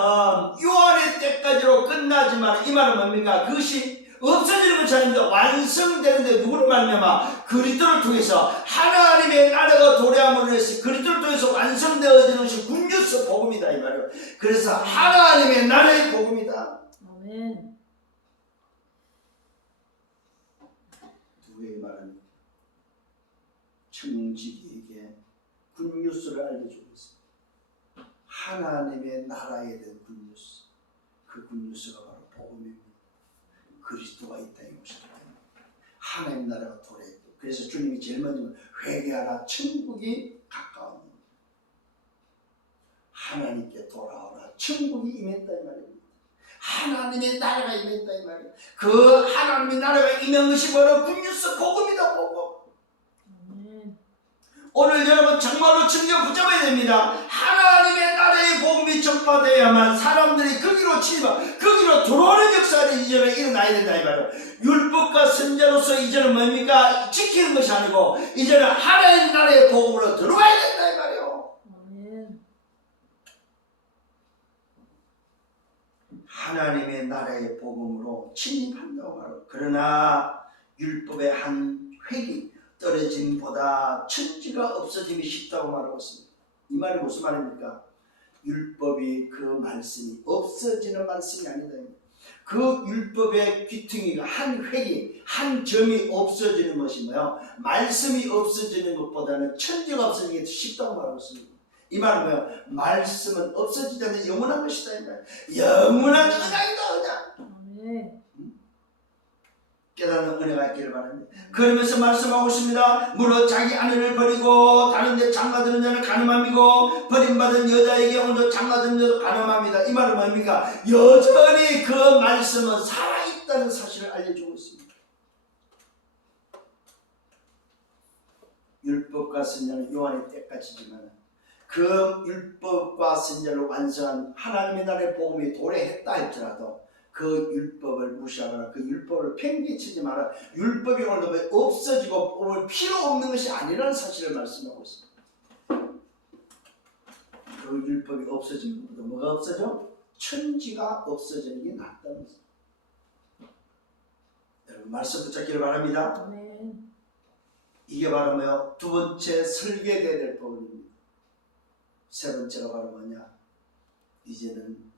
요한의 때까지로 끝나지만 이 말은 뭡니까? 그것이 없어지는 것이 아닙니다. 완성되는데 누구를 말미암아? 그리스도를 통해서 하나님의 나라가 도래함으로 해서 그리스도를 통해서 완성되어지는 것이 굿뉴스 복음이다 이 말이에요. 그래서 하나님의 나라의 복음이다. 아멘. 누구에게 말합니까? 청지기에게 굿뉴스를 알려주고 있습니다. 하나님의 나라에 대한 굿뉴스. 그 굿뉴스가 바로 복음입니다. 그리스도가 이 땅에 오셨다. 하나님 나라가 도래했고 그래서 주님이 제일 먼저 회개하라 천국이 가까웠다. 하나님께 돌아오라 천국이 임했다 이 말입니다. 하나님의 나라가 임했다 이 말이에요. 그 하나님의 나라가 임한 것이 바로 굿뉴스 복음이다 복음. 오늘 여러분 정말로 증거 붙잡아야 됩니다. 하나님의 나라의 복음이 전파되어야만 사람들이 거기로 거기로 들어오는 역사가 이제는 일어나야 된다 이 말이에요. 율법과 선자로서 이제는 뭡니까? 지키는 것이 아니고 이제는 하나님의 나라의 복음으로 들어와야 된다 이 말이에요. 하나님의 나라의 복음으로 침입한다고 말해요. 그러나 율법의 한 획이 떨어짐보다 천지가 없어짐이 쉽다고 말하고 있습니다. 이 말이 무슨 말입니까? 율법이 그 말씀이 없어지는 말씀이 아니다. 그 율법의 귀퉁이가 한 획이 한 점이 없어지는 것이 뭐예요? 말씀이 없어지는 것보다는 천지가 없어지는 게 쉽다고 말하고 있습니다. 이 말은 뭐예요? 말씀은 없어지지 않는 영원한 것이다. 영원한 은혜이다 은혜. 깨닫는 은혜가 있기를 바랍니다. 그러면서 말씀하고 있습니다. 물론 자기 아내를 버리고 다른 데 장가드는 자는 가늠함이고 버림받은 여자에게 오늘 장가드는 자도 가늠합니다. 이 말은 뭡니까? 여전히 그 말씀은 살아있다는 사실을 알려주고 있습니다. 율법과 선자는 요한의 때까지지만 그 율법과 선자를 완성한 하나님의 나라의 복음이 도래했다 할지라도 그 율법을 무시하거나 그 율법을 팽개치지 마라. 율법이 오늘 없어지고 오늘 필요 없는 것이 아니라는 사실을 말씀하고 있습니다. 그 율법이 없어지는 것보다 뭐가 없어져? 천지가 없어지는 게 낫다는 것입니다. 여러분 말씀 붙잡기를 바랍니다. 이게 바로 뭐요? 두 번째 설계돼야 될 부분입니다. 세 번째가 바로 뭐냐? 이제는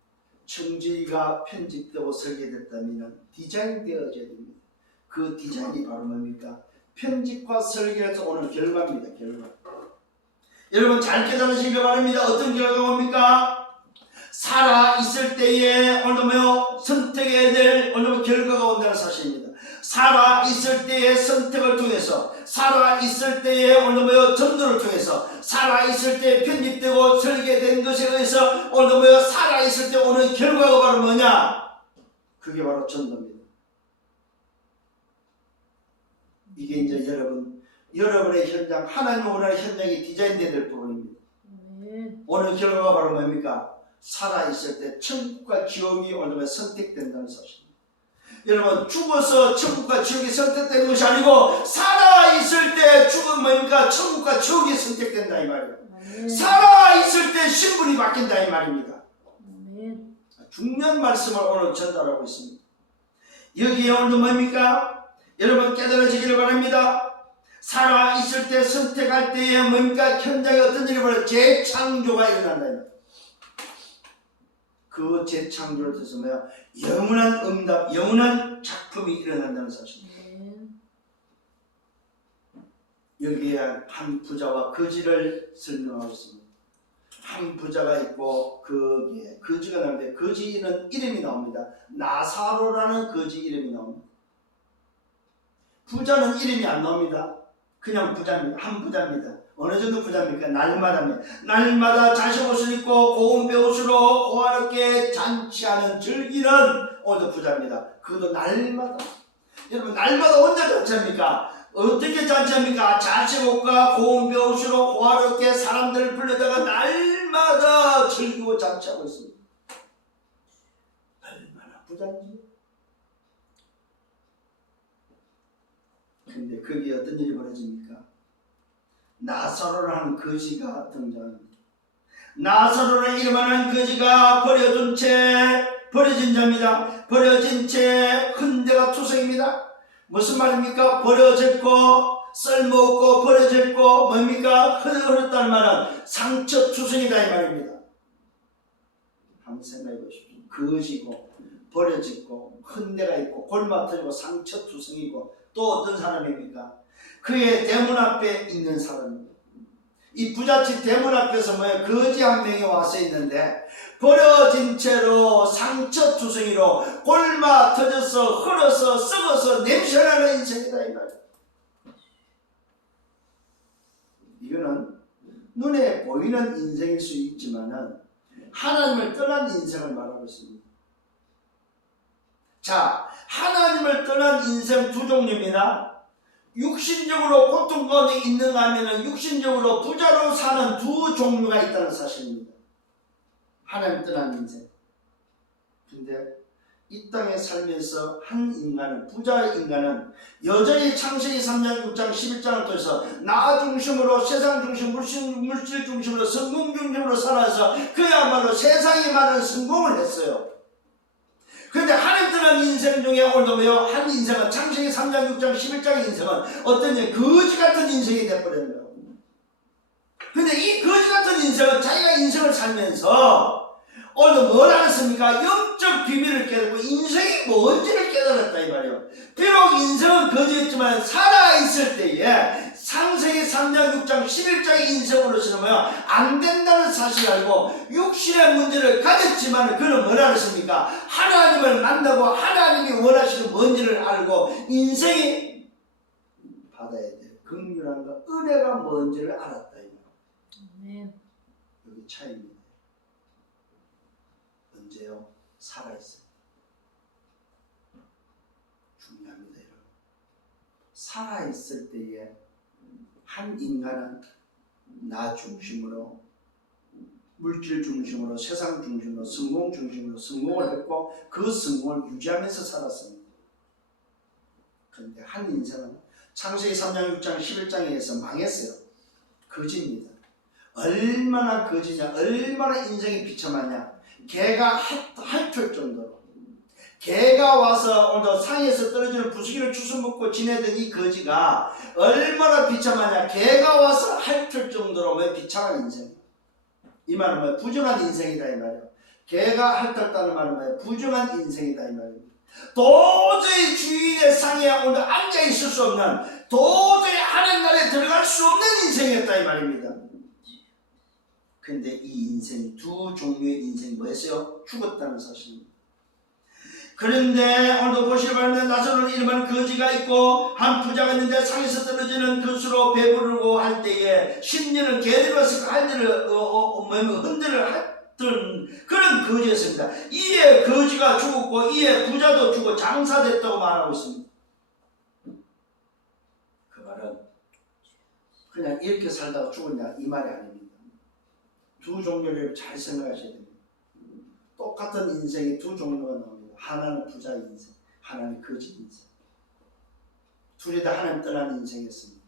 청지기가 편집되고 설계됐다면 디자인되어져야 됩니다. 그 디자인이 바로 뭡니까? 편집과 설계에서 오는 결과입니다. 결과. 여러분 잘 깨달으시기 바랍니다. 어떤 결과가 뭡니까? 살아 있을 때에 오늘 뭐요? 선택해야 될 오늘 결과가 온다는 사실입니다. 살아 있을 때의 선택을 통해서, 살아 있을 때의 오늘 뭐요? 전도를 통해서, 살아 있을 때 편집되고 설계된 것에 의해서 오늘 뭐요? 살아 있을 때 오는 결과가 바로 뭐냐? 그게 바로 전도입니다. 이게 이제 여러분의 현장, 하나님 원하는 현장이 디자인되어야 될 부분입니다. 오늘 결과가 바로 뭡니까? 살아 있을 때 천국과 지옥이 오늘 선택된다는 사실입니다. 여러분 죽어서 천국과 지옥이 선택되는 것이 아니고 살아있을 때 죽은 뭡니까? 천국과 지옥이 선택된다 이 말이에요. 살아있을 때 신분이 바뀐다 이 말입니다. 중요한 말씀을 오늘 전달하고 있습니다. 여기에 오늘 뭡니까? 여러분 깨달아지기를 바랍니다. 살아있을 때 선택할 때에 뭡니까? 현장에 어떤 일이 벌어져? 재창조가 일어난다. 그 재창조를 통해서 뭐야? 영원한 응답, 영원한 작품이 일어난다는 사실입니다. 여기에 한 부자와 거지를 설명하고 있습니다. 한 부자가 있고 거기에 거지가 나오는데 거지는 이름이 나옵니다. 나사로라는 거지 이름이 나옵니다. 부자는 이름이 안 나옵니다. 그냥 부자입니다. 한 부자입니다. 어느 정도 부자입니까? 날마다 자식 옷을 입고 고운 배옷으로 호화롭게 잔치하는 즐기는 오늘 부자입니다. 그것도 날마다. 여러분 날마다 언제 잔치합니까? 어떻게 잔치합니까? 자식 옷과 고운 배옷으로 호화롭게 사람들을 불러다가 날마다 즐기고 잔치하고 있습니다. 얼마나 부자인지. 근데 거기에 어떤 일이 벌어집니까? 나사로라는 거지가 등장합니다. 나사로라는 이름하는 거지가 버려진 자입니다. 버려진 채 흔대가 투성입니다. 무슨 말입니까? 버려졌고 쓸모없고 버려졌고 뭡니까? 흐렸다는 말은 상처 투성이다 이 말입니다. 한번 생각해 보십시오. 거지고 버려졌고 흔대가 있고 골마 터지고 상처 투성이고 또 어떤 사람입니까? 그의 대문 앞에 있는 사람입니다. 이 부잣집 대문 앞에서 뭐예요? 거지 한 명이 와서 있는데 버려진 채로 상처투성이로 골마 터져서 흘러서 썩어서 냄새나는 인생이다 이 말이에요. 이거는 눈에 보이는 인생일 수 있지만은 하나님을 떠난 인생을 말하고 있습니다. 자, 하나님을 떠난 인생 두 종류입니다. 육신적으로 고통 가운데 있는가 하면 육신적으로 부자로 사는 두 종류가 있다는 사실입니다. 하나님 떠난 인생. 근데 이 땅에 살면서 한 인간은, 부자의 인간은 여전히 창세기 3장, 6장, 11장을 통해서 나 중심으로, 세상 중심, 물질 중심으로, 성공 중심으로 살아서 그야말로 세상에 많은 성공을 했어요. 그런데 하나님 떠난 인생 중에 오늘도 뭐요? 한 인생은 창세기 3장, 6장, 11장의 인생은 어떤 거지 같은 인생이 되어버리는 거예요. 그런데 이 거지 같은 인생은 자기가 인생을 살면서 오늘도 뭘 알았습니까? 영적 비밀을 깨닫고 인생이 뭔지를 깨달았다 이 말이에요. 비록 인생은 거지였지만 살아있을 때에 창세기 3장, 6장, 11장의 인생으로서는 뭐야? 안 된다는 사실을 알고 육신의 문제를 가졌지만 그는 뭐라 그랬습니까? 하나님을 만나고 하나님이 원하시는 뭔지를 알고 인생이 받아야 돼. 긍휼함과 은혜가 뭔지를 알았다. 아멘. 여기 차이입니다. 언제요? 살아있어요. 중요합니다. 여러분. 살아있을 때에 한 인간은 나 중심으로, 물질 중심으로, 세상 중심으로, 성공 중심으로 성공을 했고 그 성공을 유지하면서 살았습니다. 그런데 한 인생은 창세기 3장, 6장, 11장에서 망했어요. 거지입니다. 얼마나 거지냐, 얼마나 인생이 비참하냐. 개가 핥을 정도로, 개가 와서 오늘 상에서 떨어지는 부수기를 주워 먹고 지내던 이 거지가 얼마나 비참하냐. 개가 와서 핥을 정도로 비참한 인생. 이 말은 뭐예요? 부정한 인생이다 이 말이에요. 개가 핥았다는 말은 뭐예요? 부정한 인생이다 이 말입니다. 도저히 주인의 상에 오늘 앉아 있을 수 없는, 도저히 하나님 나라에 들어갈 수 없는 인생이었다 이 말입니다. 근데 이 인생이 두 종류의 인생이 뭐였어요? 죽었다는 사실입니다. 그런데 오늘도 보시기 바랍니다. 나사로는 이름하는 거지가 있고 한 부자가 있는데 상에서 떨어지는 것으로 배부르고 할 때에 심리는 개들이 와서 할들을 흔들을 했던 그런 거지였습니다. 이에 거지가 죽었고 이에 부자도 죽고 장사됐다고 말하고 있습니다. 그 말은 그냥 이렇게 살다가 죽었냐 이 말이 아닙니다. 두 종류를 잘 생각하셔야 됩니다. 똑같은 인생이 두 종류가 나옵니다. 하나는 부자의 인생, 하나는 거지 인생. 둘이 다 하나님 떠난 인생이었습니다.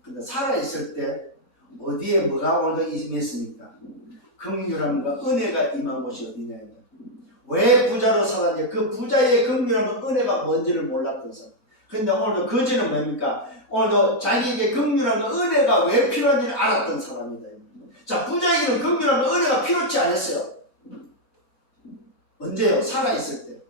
근데 살아있을 때 어디에 뭐가 오늘도 임했습니까? 긍휼함과 은혜가 임한 곳이 어디냐. 왜 부자로 살았냐? 그 부자의 긍휼함과 은혜가 뭔지를 몰랐던 사람. 근데 오늘도 거지는 뭡니까? 오늘도 자기에게 긍휼함과 은혜가 왜 필요한지를 알았던 사람이다. 자, 부자에게는 긍휼함과 은혜가 필요치 않았어요. 언제요? 살아있을 때.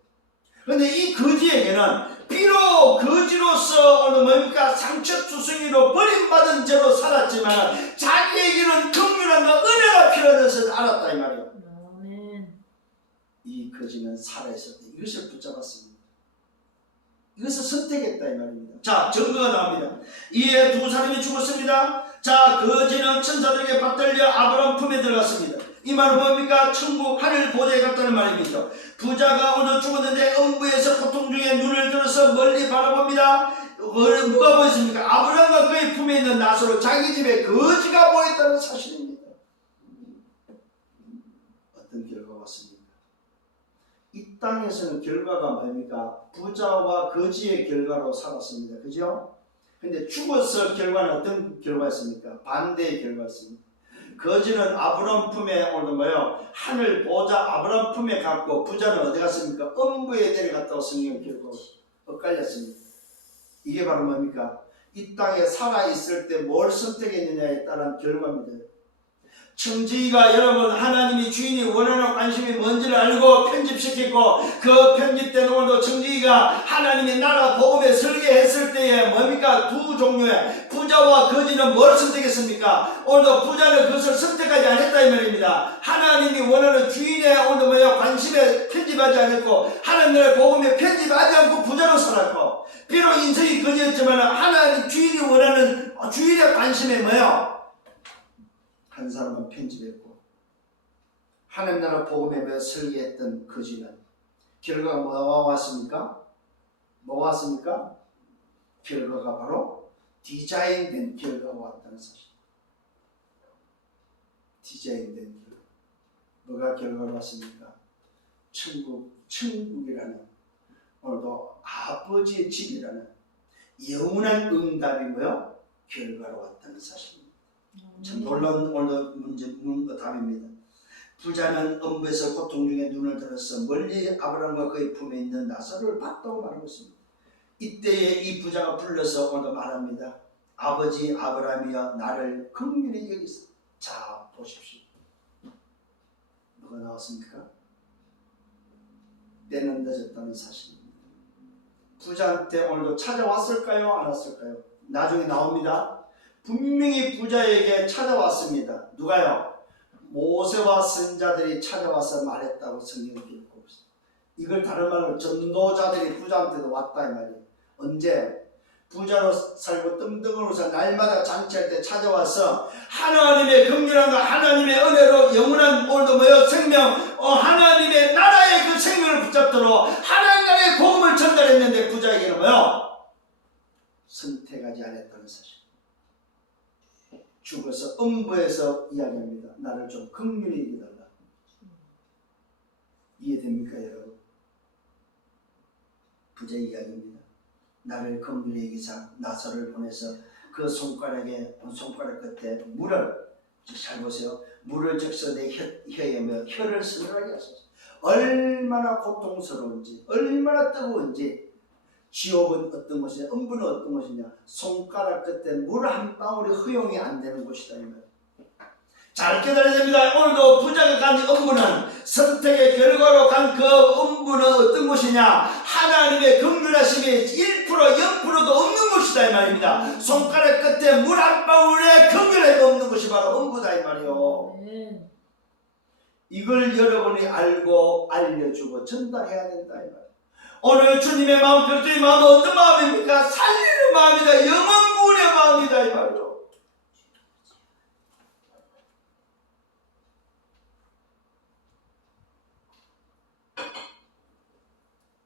그런데 이 거지에게는 비록 거지로서 오늘 뭡니까? 상처투성이로 버림받은 죄로 살았지만 자기에게는 긍휼함과 은혜가 필요한 것을 알았다 이 말이에요. 아멘. 이 거지는 살아있을 때 이것을 붙잡았습니다. 이것을 선택했다 이 말입니다. 자, 증거가 나옵니다. 이에 두 사람이 죽었습니다. 자, 거지는 천사들에게 받들려 아브라함 품에 들어갔습니다. 이 말은 뭡니까? 천국 하늘 보좌에 갔다는 말입니다. 부자가 오늘 죽었는데 음부에서 고통 중에 눈을 들어서 멀리 바라봅니다. 누가 보였습니까? 아브라함과 그의 품에 있는 나사로, 자기 집에 거지가 보였다는 사실입니다. 어떤 결과가 왔습니까? 이 땅에서는 결과가 뭡니까? 부자와 거지의 결과로 살았습니다. 그죠? 근데 죽어서 결과는 어떤 결과였습니까? 반대의 결과였습니다. 거지는 아브라함 품에 오늘 뭐요? 하늘 보좌 아브라함 품에 갔고 부자는 어디 갔습니까? 음부에 내려갔다고 성경을 결국 엇갈렸습니다. 이게 바로 뭡니까? 이 땅에 살아있을 때 뭘 선택했느냐에 따른 결과입니다. 청지기가 여러분 하나님이 주인이 원하는 관심이 뭔지를 알고 편집시켰고 그 편집된 오늘도 청지기가 하나님의 나라 복음에 설계했을 때에 뭡니까? 두 종류의 부자와 거지는 뭘 선택했습니까? 오늘도 부자는 그것을 선택하지 않았다 이 말입니다. 하나님이 원하는 주인의 오늘 뭐야 관심에 편집하지 않았고 하나님의 복음에 편집하지 않고 부자로 살았고 비록 인생이 거지였지만 하나님 주인이 원하는 주인의 관심에 뭐야? 한 사람은 편집했고 하나님 나라 복음에 설계했던 거지는 결과가 뭐가 왔습니까? 뭐가 왔습니까? 결과가 바로 디자인된 결과가 왔다는 사실. 디자인된 결과. 뭐가 결과가 왔습니까? 천국이라는 오늘도 아버지의 집이라는 영원한 응답이 뭐요? 결과로 왔다는 사실입니다. 참 놀라운 오늘 답입니다. 부자는 음부에서 고통 중에 눈을 들어서 멀리 아브라함과 그의 품에 있는 나사로를 봤다고 말하고 있습니다. 이때에 이 부자가 불러서 오늘 말합니다. 아버지 아브라함이여 나를 긍휼히 여기소. 자 보십시오. 누가 나왔습니까? 때는 늦었다는 사실입니다. 부자한테 오늘도 찾아왔을까요? 안 왔을까요? 나중에 나옵니다. 분명히 부자에게 찾아왔습니다. 누가요? 모세와 선자들이 찾아와서 말했다고 성경에 기록하고 있습니다. 이걸 다른 말로 전도자들이 부자한테도 왔다 이 말이에요. 언제? 부자로 살고 뜸등으로서 날마다 잔치할 때 찾아와서 하나님의 긍휼함과 하나님의 은혜로 영원한 오늘도 뭐요? 생명, 하나님의 나라의 그 생명을 붙잡도록 하나님 나라의 복음을 전달했는데 부자에게는 뭐요? 선택하지 않았다는 사실. 죽어서 음부에서 이야기합니다. 나를 좀 긍휼히 여겨달라. 이해됩니까 여러분? 부자 이야기입니다. 나를 긍휼히 여기사 나사를 보내서 그 손가락 끝에 물을, 잘 보세요. 물을 적셔 내 혀에 혀를 서늘하게 하소서. 얼마나 고통스러운지, 얼마나 뜨거운지. 지옥은 어떤 것이냐, 음부는 어떤 것이냐, 손가락 끝에 물 한 방울이 허용이 안 되는 곳이다 이 말이에요. 잘 깨달아야 됩니다. 오늘도 부자가 간 음부는, 선택의 결과로 간 그 음부는 어떤 곳이냐, 하나님의 긍휼하심이 1% 0%도 없는 곳이다 이 말입니다. 손가락 끝에 물 한 방울의 긍휼함이 없는 곳이 바로 음부다 이 말이요. 이걸 여러분이 알고 알려주고 전달해야 된다 이 말이에요. 오늘 주님의 마음, 그리스도의 마음은 어떤 마음입니까? 살리는 마음이다. 영원 구원의 마음이다 이 말이에요.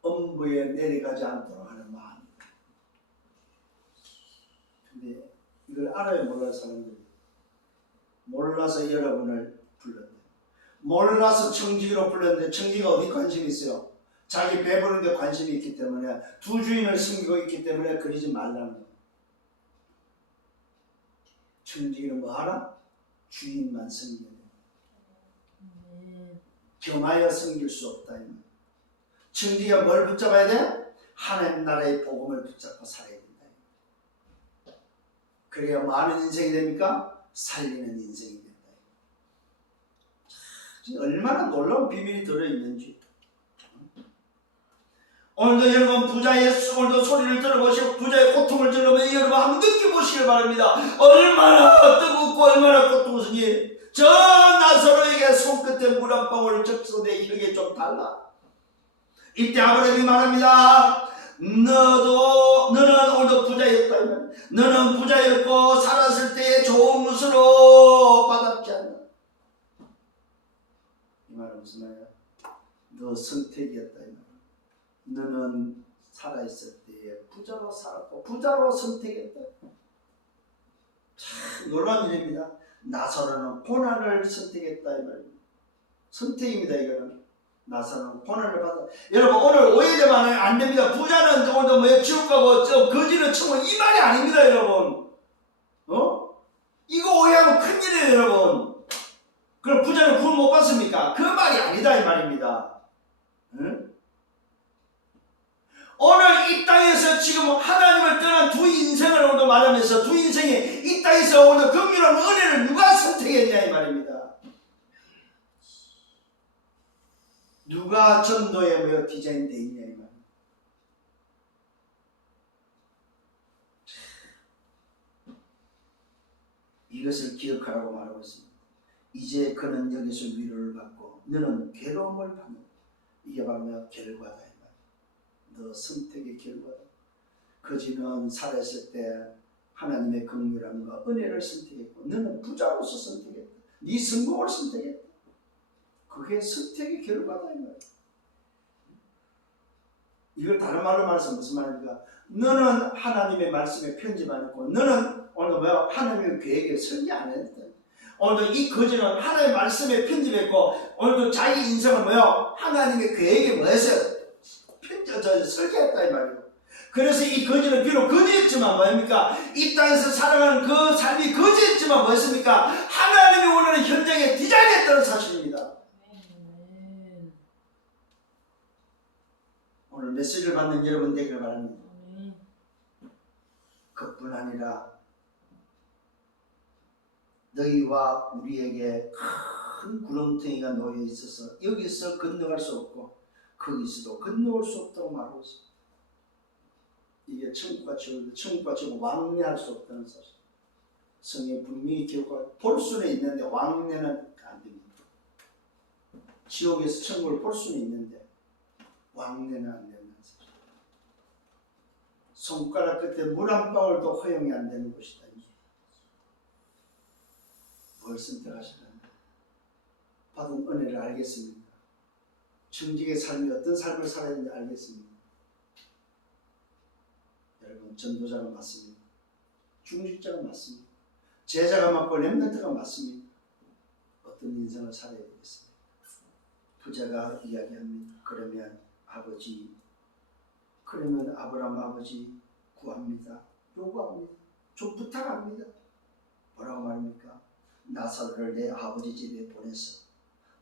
음부에 내려가지 않도록 하는 마음. 근데 이걸 알아야 몰라요 사람들이. 몰라서 여러분을 불렀는데, 몰라서 청지기로 불렀는데 청지기가 어디 관심이 있어요? 자기 배부른 데 관심이 있기 때문에, 두 주인을 섬기고 있기 때문에 그러지 말라는 거예요. 청지기는 뭐 하나? 주인만 섬기는 거예요. 겸하여 섬길 수 없다 이 말이에요. 청지기가 뭘 붙잡아야 돼? 하나님 나라의 복음을 붙잡고 살아야 된다. 그래야 많은 인생이 됩니까? 살리는 인생이 된다. 얼마나 놀라운 비밀이 들어있는지. 오늘도 여러분 부자의 오늘도 소리를 들어보시고 부자의 고통을 들으면 여러분 한번 느껴보시길 바랍니다. 얼마나 뜨겁고 얼마나 고통스러운지. 저 나사로에게 손끝에 물 한 방울 적셔 내 혀에 좀 달라. 이때 아브라함이 말합니다. 너는 오늘도 부자였다. 너는 부자였고 살았을 때의 좋은 것으로 받았지 않나. 이 말은 무슨 말이야? 너 선택이었다 이 말이야. 너는 살아있을 때에 부자로 살았고 부자로 선택했다. 참 놀라운 일입니다. 나사로는 고난을 선택했다 이 말입니다. 선택입니다. 이거는 나사로는 고난을 받아. 여러분 오늘 오해되면 안 됩니다. 부자는 오늘도 뭐 지옥 가고 거지는 천국, 이 말이 아닙니다 여러분. 이거 오해하면 큰일이에요 여러분. 그럼 부자는 구원 못 받습니까? 그 말이 아니다 이 말입니다. 응? 오늘 이 땅에서 지금 하나님을 떠난 두 인생을 오늘 말하면서 두 인생이 이 땅에서 오늘 긍휼한 은혜를 누가 선택했냐 이 말입니다. 누가 전도에 뭐 디자인되어 있냐 이 말입니다. 이것을 기억하라고 말하고 있습니다. 이제 그는 여기서 위로를 받고 너는 괴로움을 받는, 이게 바로 결과다. 너 선택의 결과다. 거지는 살았을 때 하나님의 긍휼함과 은혜를 선택했고 너는 부자로서 선택했다. 네 성공을 선택했다. 그게 선택의 결과다 이 말이야. 이걸 다른 말로 말해서 무슨 말입니까? 너는 하나님의 말씀에 편집 안 했고 너는 오늘 뭐야? 하나님의 계획에 설계 안 했다. 오늘도 이 거지는 하나님의 말씀에 편집했고 오늘도 자기 인생을 뭐야? 하나님의 계획에 뭐 했어요? 설계했다 이 말이에요. 그래서 이 거지는 비록 거지였지만 뭐입니까? 이 땅에서 살아가는 그 삶이 거지였지만 뭐였습니까? 하나님이 원하는 현장에 디자인했다는 사실입니다. 오늘 메시지를 받는 여러분 되기를 바랍니다. 그뿐 아니라 너희와 우리에게 큰 구렁텅이가 놓여 있어서 여기서 건너갈 수 없고 거기서도 건너올 수 없다고 말하고 있습니다. 이게 천국과 지옥은 왕래할 수 없다는 사실. 성경 분명히 기록하고 볼 수는 있는데 왕래는 안 됩니다. 지옥에서 천국을 볼 수는 있는데 왕래는 안 된다는 사실. 손가락 끝에 물 한 방울도 허용이 안 되는 곳이다. 뭘 선택하시는가? 받은 은혜를 알겠습니다. 청직의 삶이 어떤 삶을 살아야 되는지 알겠습니다. 여러분, 전도자가 맞습니다. 중직자가 맞습니다. 제자가 맞고 렘넌트가 맞습니다. 어떤 인생을 살아야 되겠습니까? 부자가 이야기합니다. 그러면 아브라함 아버지 구합니다. 요구합니다. 좀 부탁합니다. 뭐라고 말합니까? 나사로를 내 아버지 집에 보내서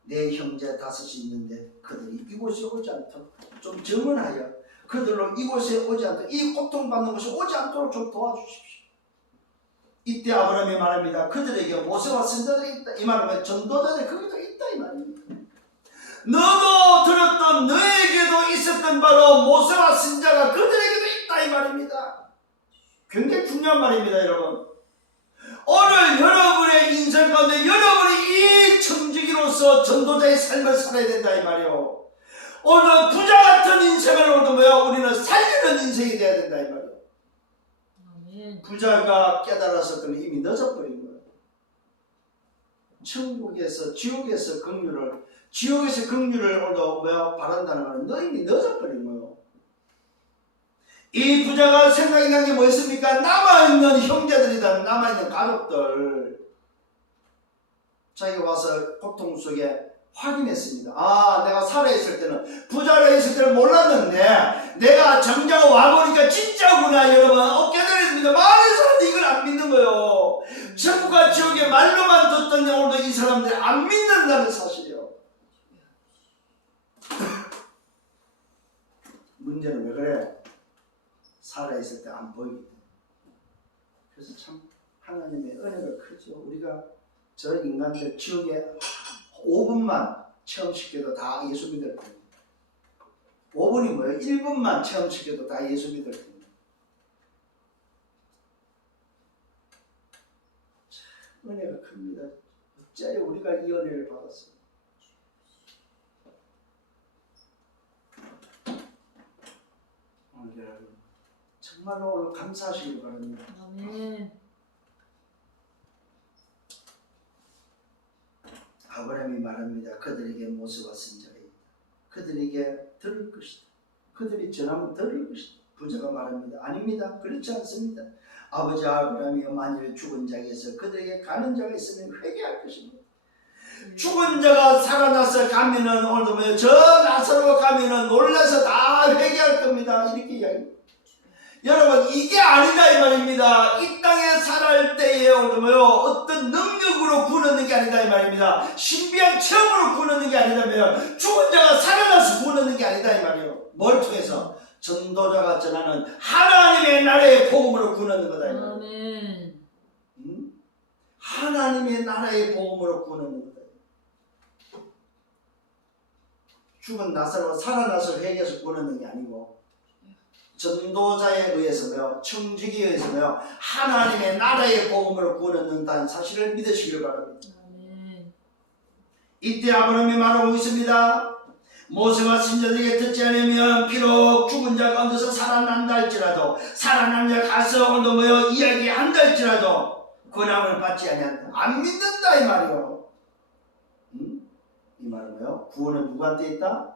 내 형제 5이 있는데 그들이 이곳에 오지 않도록 좀 증언하여 그들로 이곳에 오지 않도록 이 고통받는 곳에 오지 않도록 좀 도와주십시오. 이때 아브라함이 말합니다. 그들에게 모세와 선자들이 있다. 이 말하면 전도자들이 거기도 있다 이 말입니다. 너도 들었던 너에게도 있었던 바로 모세와 선자가 그들에게도 있다 이 말입니다. 굉장히 중요한 말입니다 여러분. 오늘 여러분의 인생 가운데 여러분이 이 청지기로서 전도자의 삶을 살아야 된다 이 말이요. 오늘 부자 같은 인생을 우리는 살리는 인생이 돼야 된다 이 말이요. 아멘. 부자가 깨달아서 그는 이미 늦어버린 거예요. 지옥에서 긍휼을 오늘 바란다는 말은 너 이미 늦어버린 거예요. 이 부자가 생각이 난 게 뭐였습니까? 남아있는 형제들이다. 남아있는 가족들. 자기가 와서 고통 속에 확인했습니다. 내가 살아있을 때는, 부자로 있을 때는 몰랐는데 내가 정작 와보니까 진짜구나. 여러분 깨달았습니다. 많은 사람들이 이걸 안 믿는 거예요. 천국과 지옥의 말로만 듣던 오늘도 이 사람들이 안 믿는다는 사실이에요. 문제는 왜 그래? 살아있을 때 안 보이기 때문에. 그래서 참 하나님의 은혜가 크죠. 우리가 저 인간들 지옥에 5분만 체험시켜도 다 예수 믿을 겁니다. 5분이 뭐예요? 1분만 체험시켜도 다 예수 믿을 겁니다. 참 은혜가 큽니다. 어찌하여 우리가 이 은혜를 받았습니다. 오늘 여러분 정말로 오늘 감사하시길 바랍니다. 아멘. 아브라함이 말합니다. 그들에게 모세와 선자가 있다. 그들에게 들을 것이다. 그들이 전하면 들을 것이다. 부자가 말합니다. 아닙니다. 그렇지 않습니다. 아버지 아브라함이 만일 죽은 자에서 그들에게 가는 자가 있으면 회개할 것입니다. 죽은 자가 살아나서 가면은 오늘도 저 나사로 가면은 놀라서 다 회개할 겁니다. 이렇게 이야기합니다. 여러분 이게 아니다 이 말입니다. 이 땅에 살아갈 때에 어떤 능력으로 구원하는 게 아니다 이 말입니다. 신비한 체험으로 구원하는 게 아니라며 죽은 자가 살아나서 구원하는 게 아니다 이 말이에요. 뭘 통해서? 전도자가 전하는 하나님의 나라의 복음으로 구원하는 거다 이 말이에요. 아멘. 하나님의 나라의 복음으로 구원하는 거다. 죽은 나사로가 살아나서 회개해서 구원하는 게 아니고 전도자에 의해서며 청지기에 의해서며 하나님의 나라의 복음으로 구원받는다는 사실을 믿으시길 바랍니다. 아멘. 이때 아브라함이 말하고 있습니다. 모세와 선자들에게 듣지 않으면 비록 죽은 자 가운데서 살아난다 할지라도 살아난 자 가서 오늘 이야기한다 할지라도 권함을 받지 아니한다. 안 믿는다 이 말이요. 이 말은 뭐요? 구원은 누구한테 있다?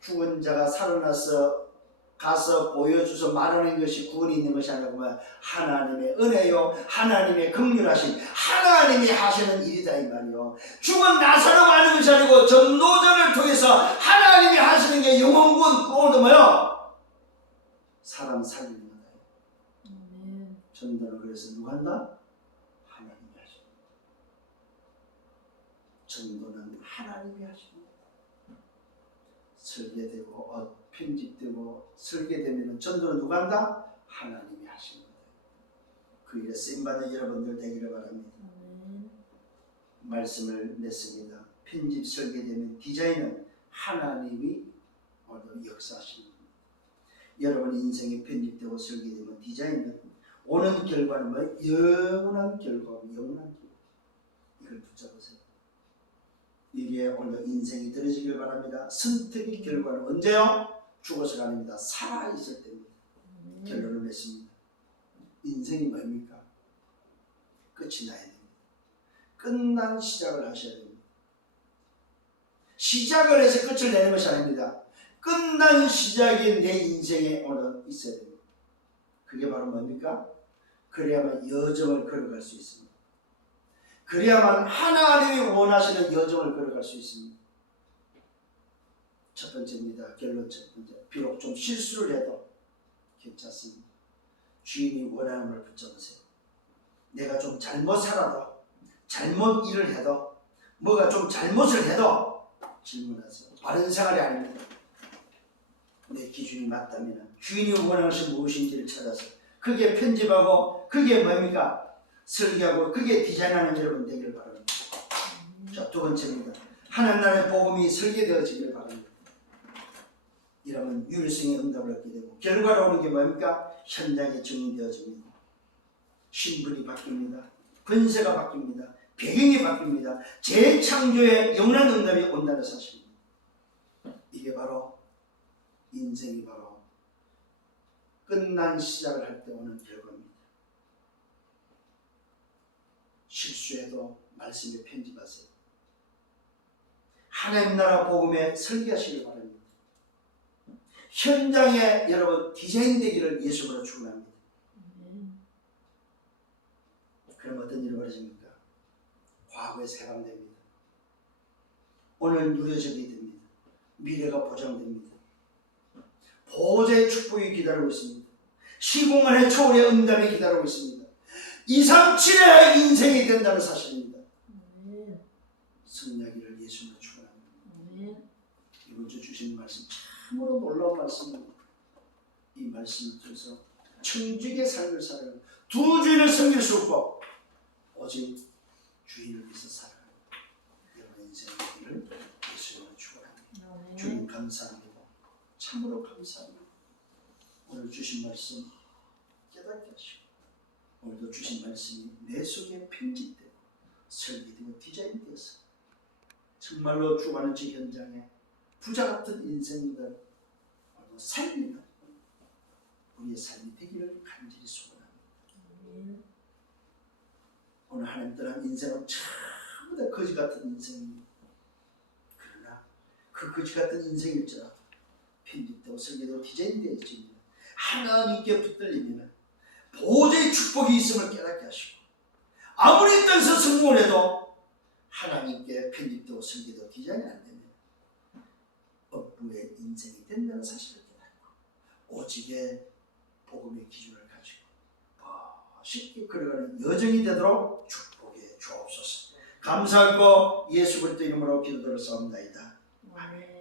죽은 자가 살아나서 가서 보여줘서 말하는 것이 구원이 있는 것이 아니고 하나님의 은혜요, 하나님의 긍휼하심, 하나님이 하시는 일이다 이 말이요. 죽은 나사로가 하는 것이 아니고 전도자를 통해서 하나님이 하시는 게 영혼군 오늘도 뭐요? 사람 살리는 거다. 아멘. 전도는 그래서 누가 한다? 하나님이 하십니다. 전도는 하나님이 하십니다. 설계되고 편집되고 설계되면 전도는 누가 한다? 하나님이 하십니다. 그 일에 쓰임받은 여러분들 되기를 바랍니다. 아멘. 말씀을 냈습니다. 편집 설계되면 디자인은 하나님이 역사하십니다. 여러분 인생이 편집되고 설계되면 디자인은 오는 결과는 뭐 영원한 결과고 영원한 결과. 이걸 붙잡으세요. 이게 오늘 인생이 들어지길 바랍니다. 선택의 결과는 언제요? 죽어서 가닙니다. 살아있을 때입니다. 결론을 맺습니다. 인생이 뭡니까? 끝이 나야 됩니다. 끝난 시작을 하셔야 됩니다. 시작을 해서 끝을 내는 것이 아닙니다. 끝난 시작이 내 인생에 오늘 있어야 됩니다. 그게 바로 뭡니까? 그래야만 여정을 걸어갈 수 있습니다. 그래야만 하나님이 원하시는 여정을 걸어갈 수 있습니다. 첫 번째입니다. 결론 첫 번째. 비록 좀 실수를 해도 괜찮습니다. 주인이 원하는 걸 붙잡으세요. 내가 좀 잘못 살아도, 잘못 일을 해도, 뭐가 좀 잘못을 해도 질문하세요. 바른 생활이 아닙니다. 내 기준이 맞다면 주인이 원하는 것이 무엇인지를 찾아서 그게 편집하고 그게 뭡니까? 설계하고 그게 디자인하는 여러분 되기를 바랍니다. 자, 두 번째입니다. 하나님 나라의 복음이 설계되어지기를 바랍니다. 이러면 유일성의 응답을 얻게 되고 결과로 오는 게 뭡니까? 현장에 증인되어집니다. 신분이 바뀝니다. 권세가 바뀝니다. 배경이 바뀝니다. 재창조의 영원한 응답이 온다는 사실입니다. 이게 바로 인생이 바로 끝난 시작을 할 때 오는 결과입니다. 실수해도 말씀에 편집하세요. 하나님 나라 복음에 설계하시길 바랍니다. 현장에 여러분 디자인되기를 예수님으로 축원합니다. 그럼 어떤 일이 벌어집니까? 과거에서 해방됩니다. 오늘 누려지게 됩니다. 미래가 보장됩니다. 보좌의 축복이 기다리고 있습니다. 시공간의 초월의 응답이 기다리고 있습니다. 237의 인생이 된다는 사실입니다. 승리하기를 예수님으로 축원합니다. 이번 주 주신 말씀 참으로 놀라운 말씀입니다. 이 말씀을 통해서 청지기의 삶을 살아가는 두 주인을 섬길 수 없고 오직 주인을 위해서 살아가는 여러분 인생의 길을 예수님으로 축원합니다. 주님 감사합니다. 참으로 감사합니다. 오늘 주신 말씀 깨닫게 하시고 오늘도 주신 말씀이 내 속에 편집되고 설계되고 디자인되어서 정말로 죽어가는 지 현장에 부자 같은 인생들 살리는 우리의 삶이 되기를 간절히 소원합니다. 오늘 하나님 떠난 인생은 전부 다 거지 같은 인생입니다. 그러나 그 거지 같은 인생일지라도 편집되고 설계되고 디자인되어집니다. 하나님께 붙들리면 보좌의 축복이 있음을 깨닫게 하시고 아무리 땅에서 성공을 해도 하나님께 편집되고 설계되고 디자인이 안 되면 업부의 인생이 된다는 사실을 깨닫고 오직의 복음의 기준을 가지고 쉽게 걸어가는 여정이 되도록 축복해 주옵소서. 감사하고 예수 그리스도 이름으로 기도드렸사옵나이다.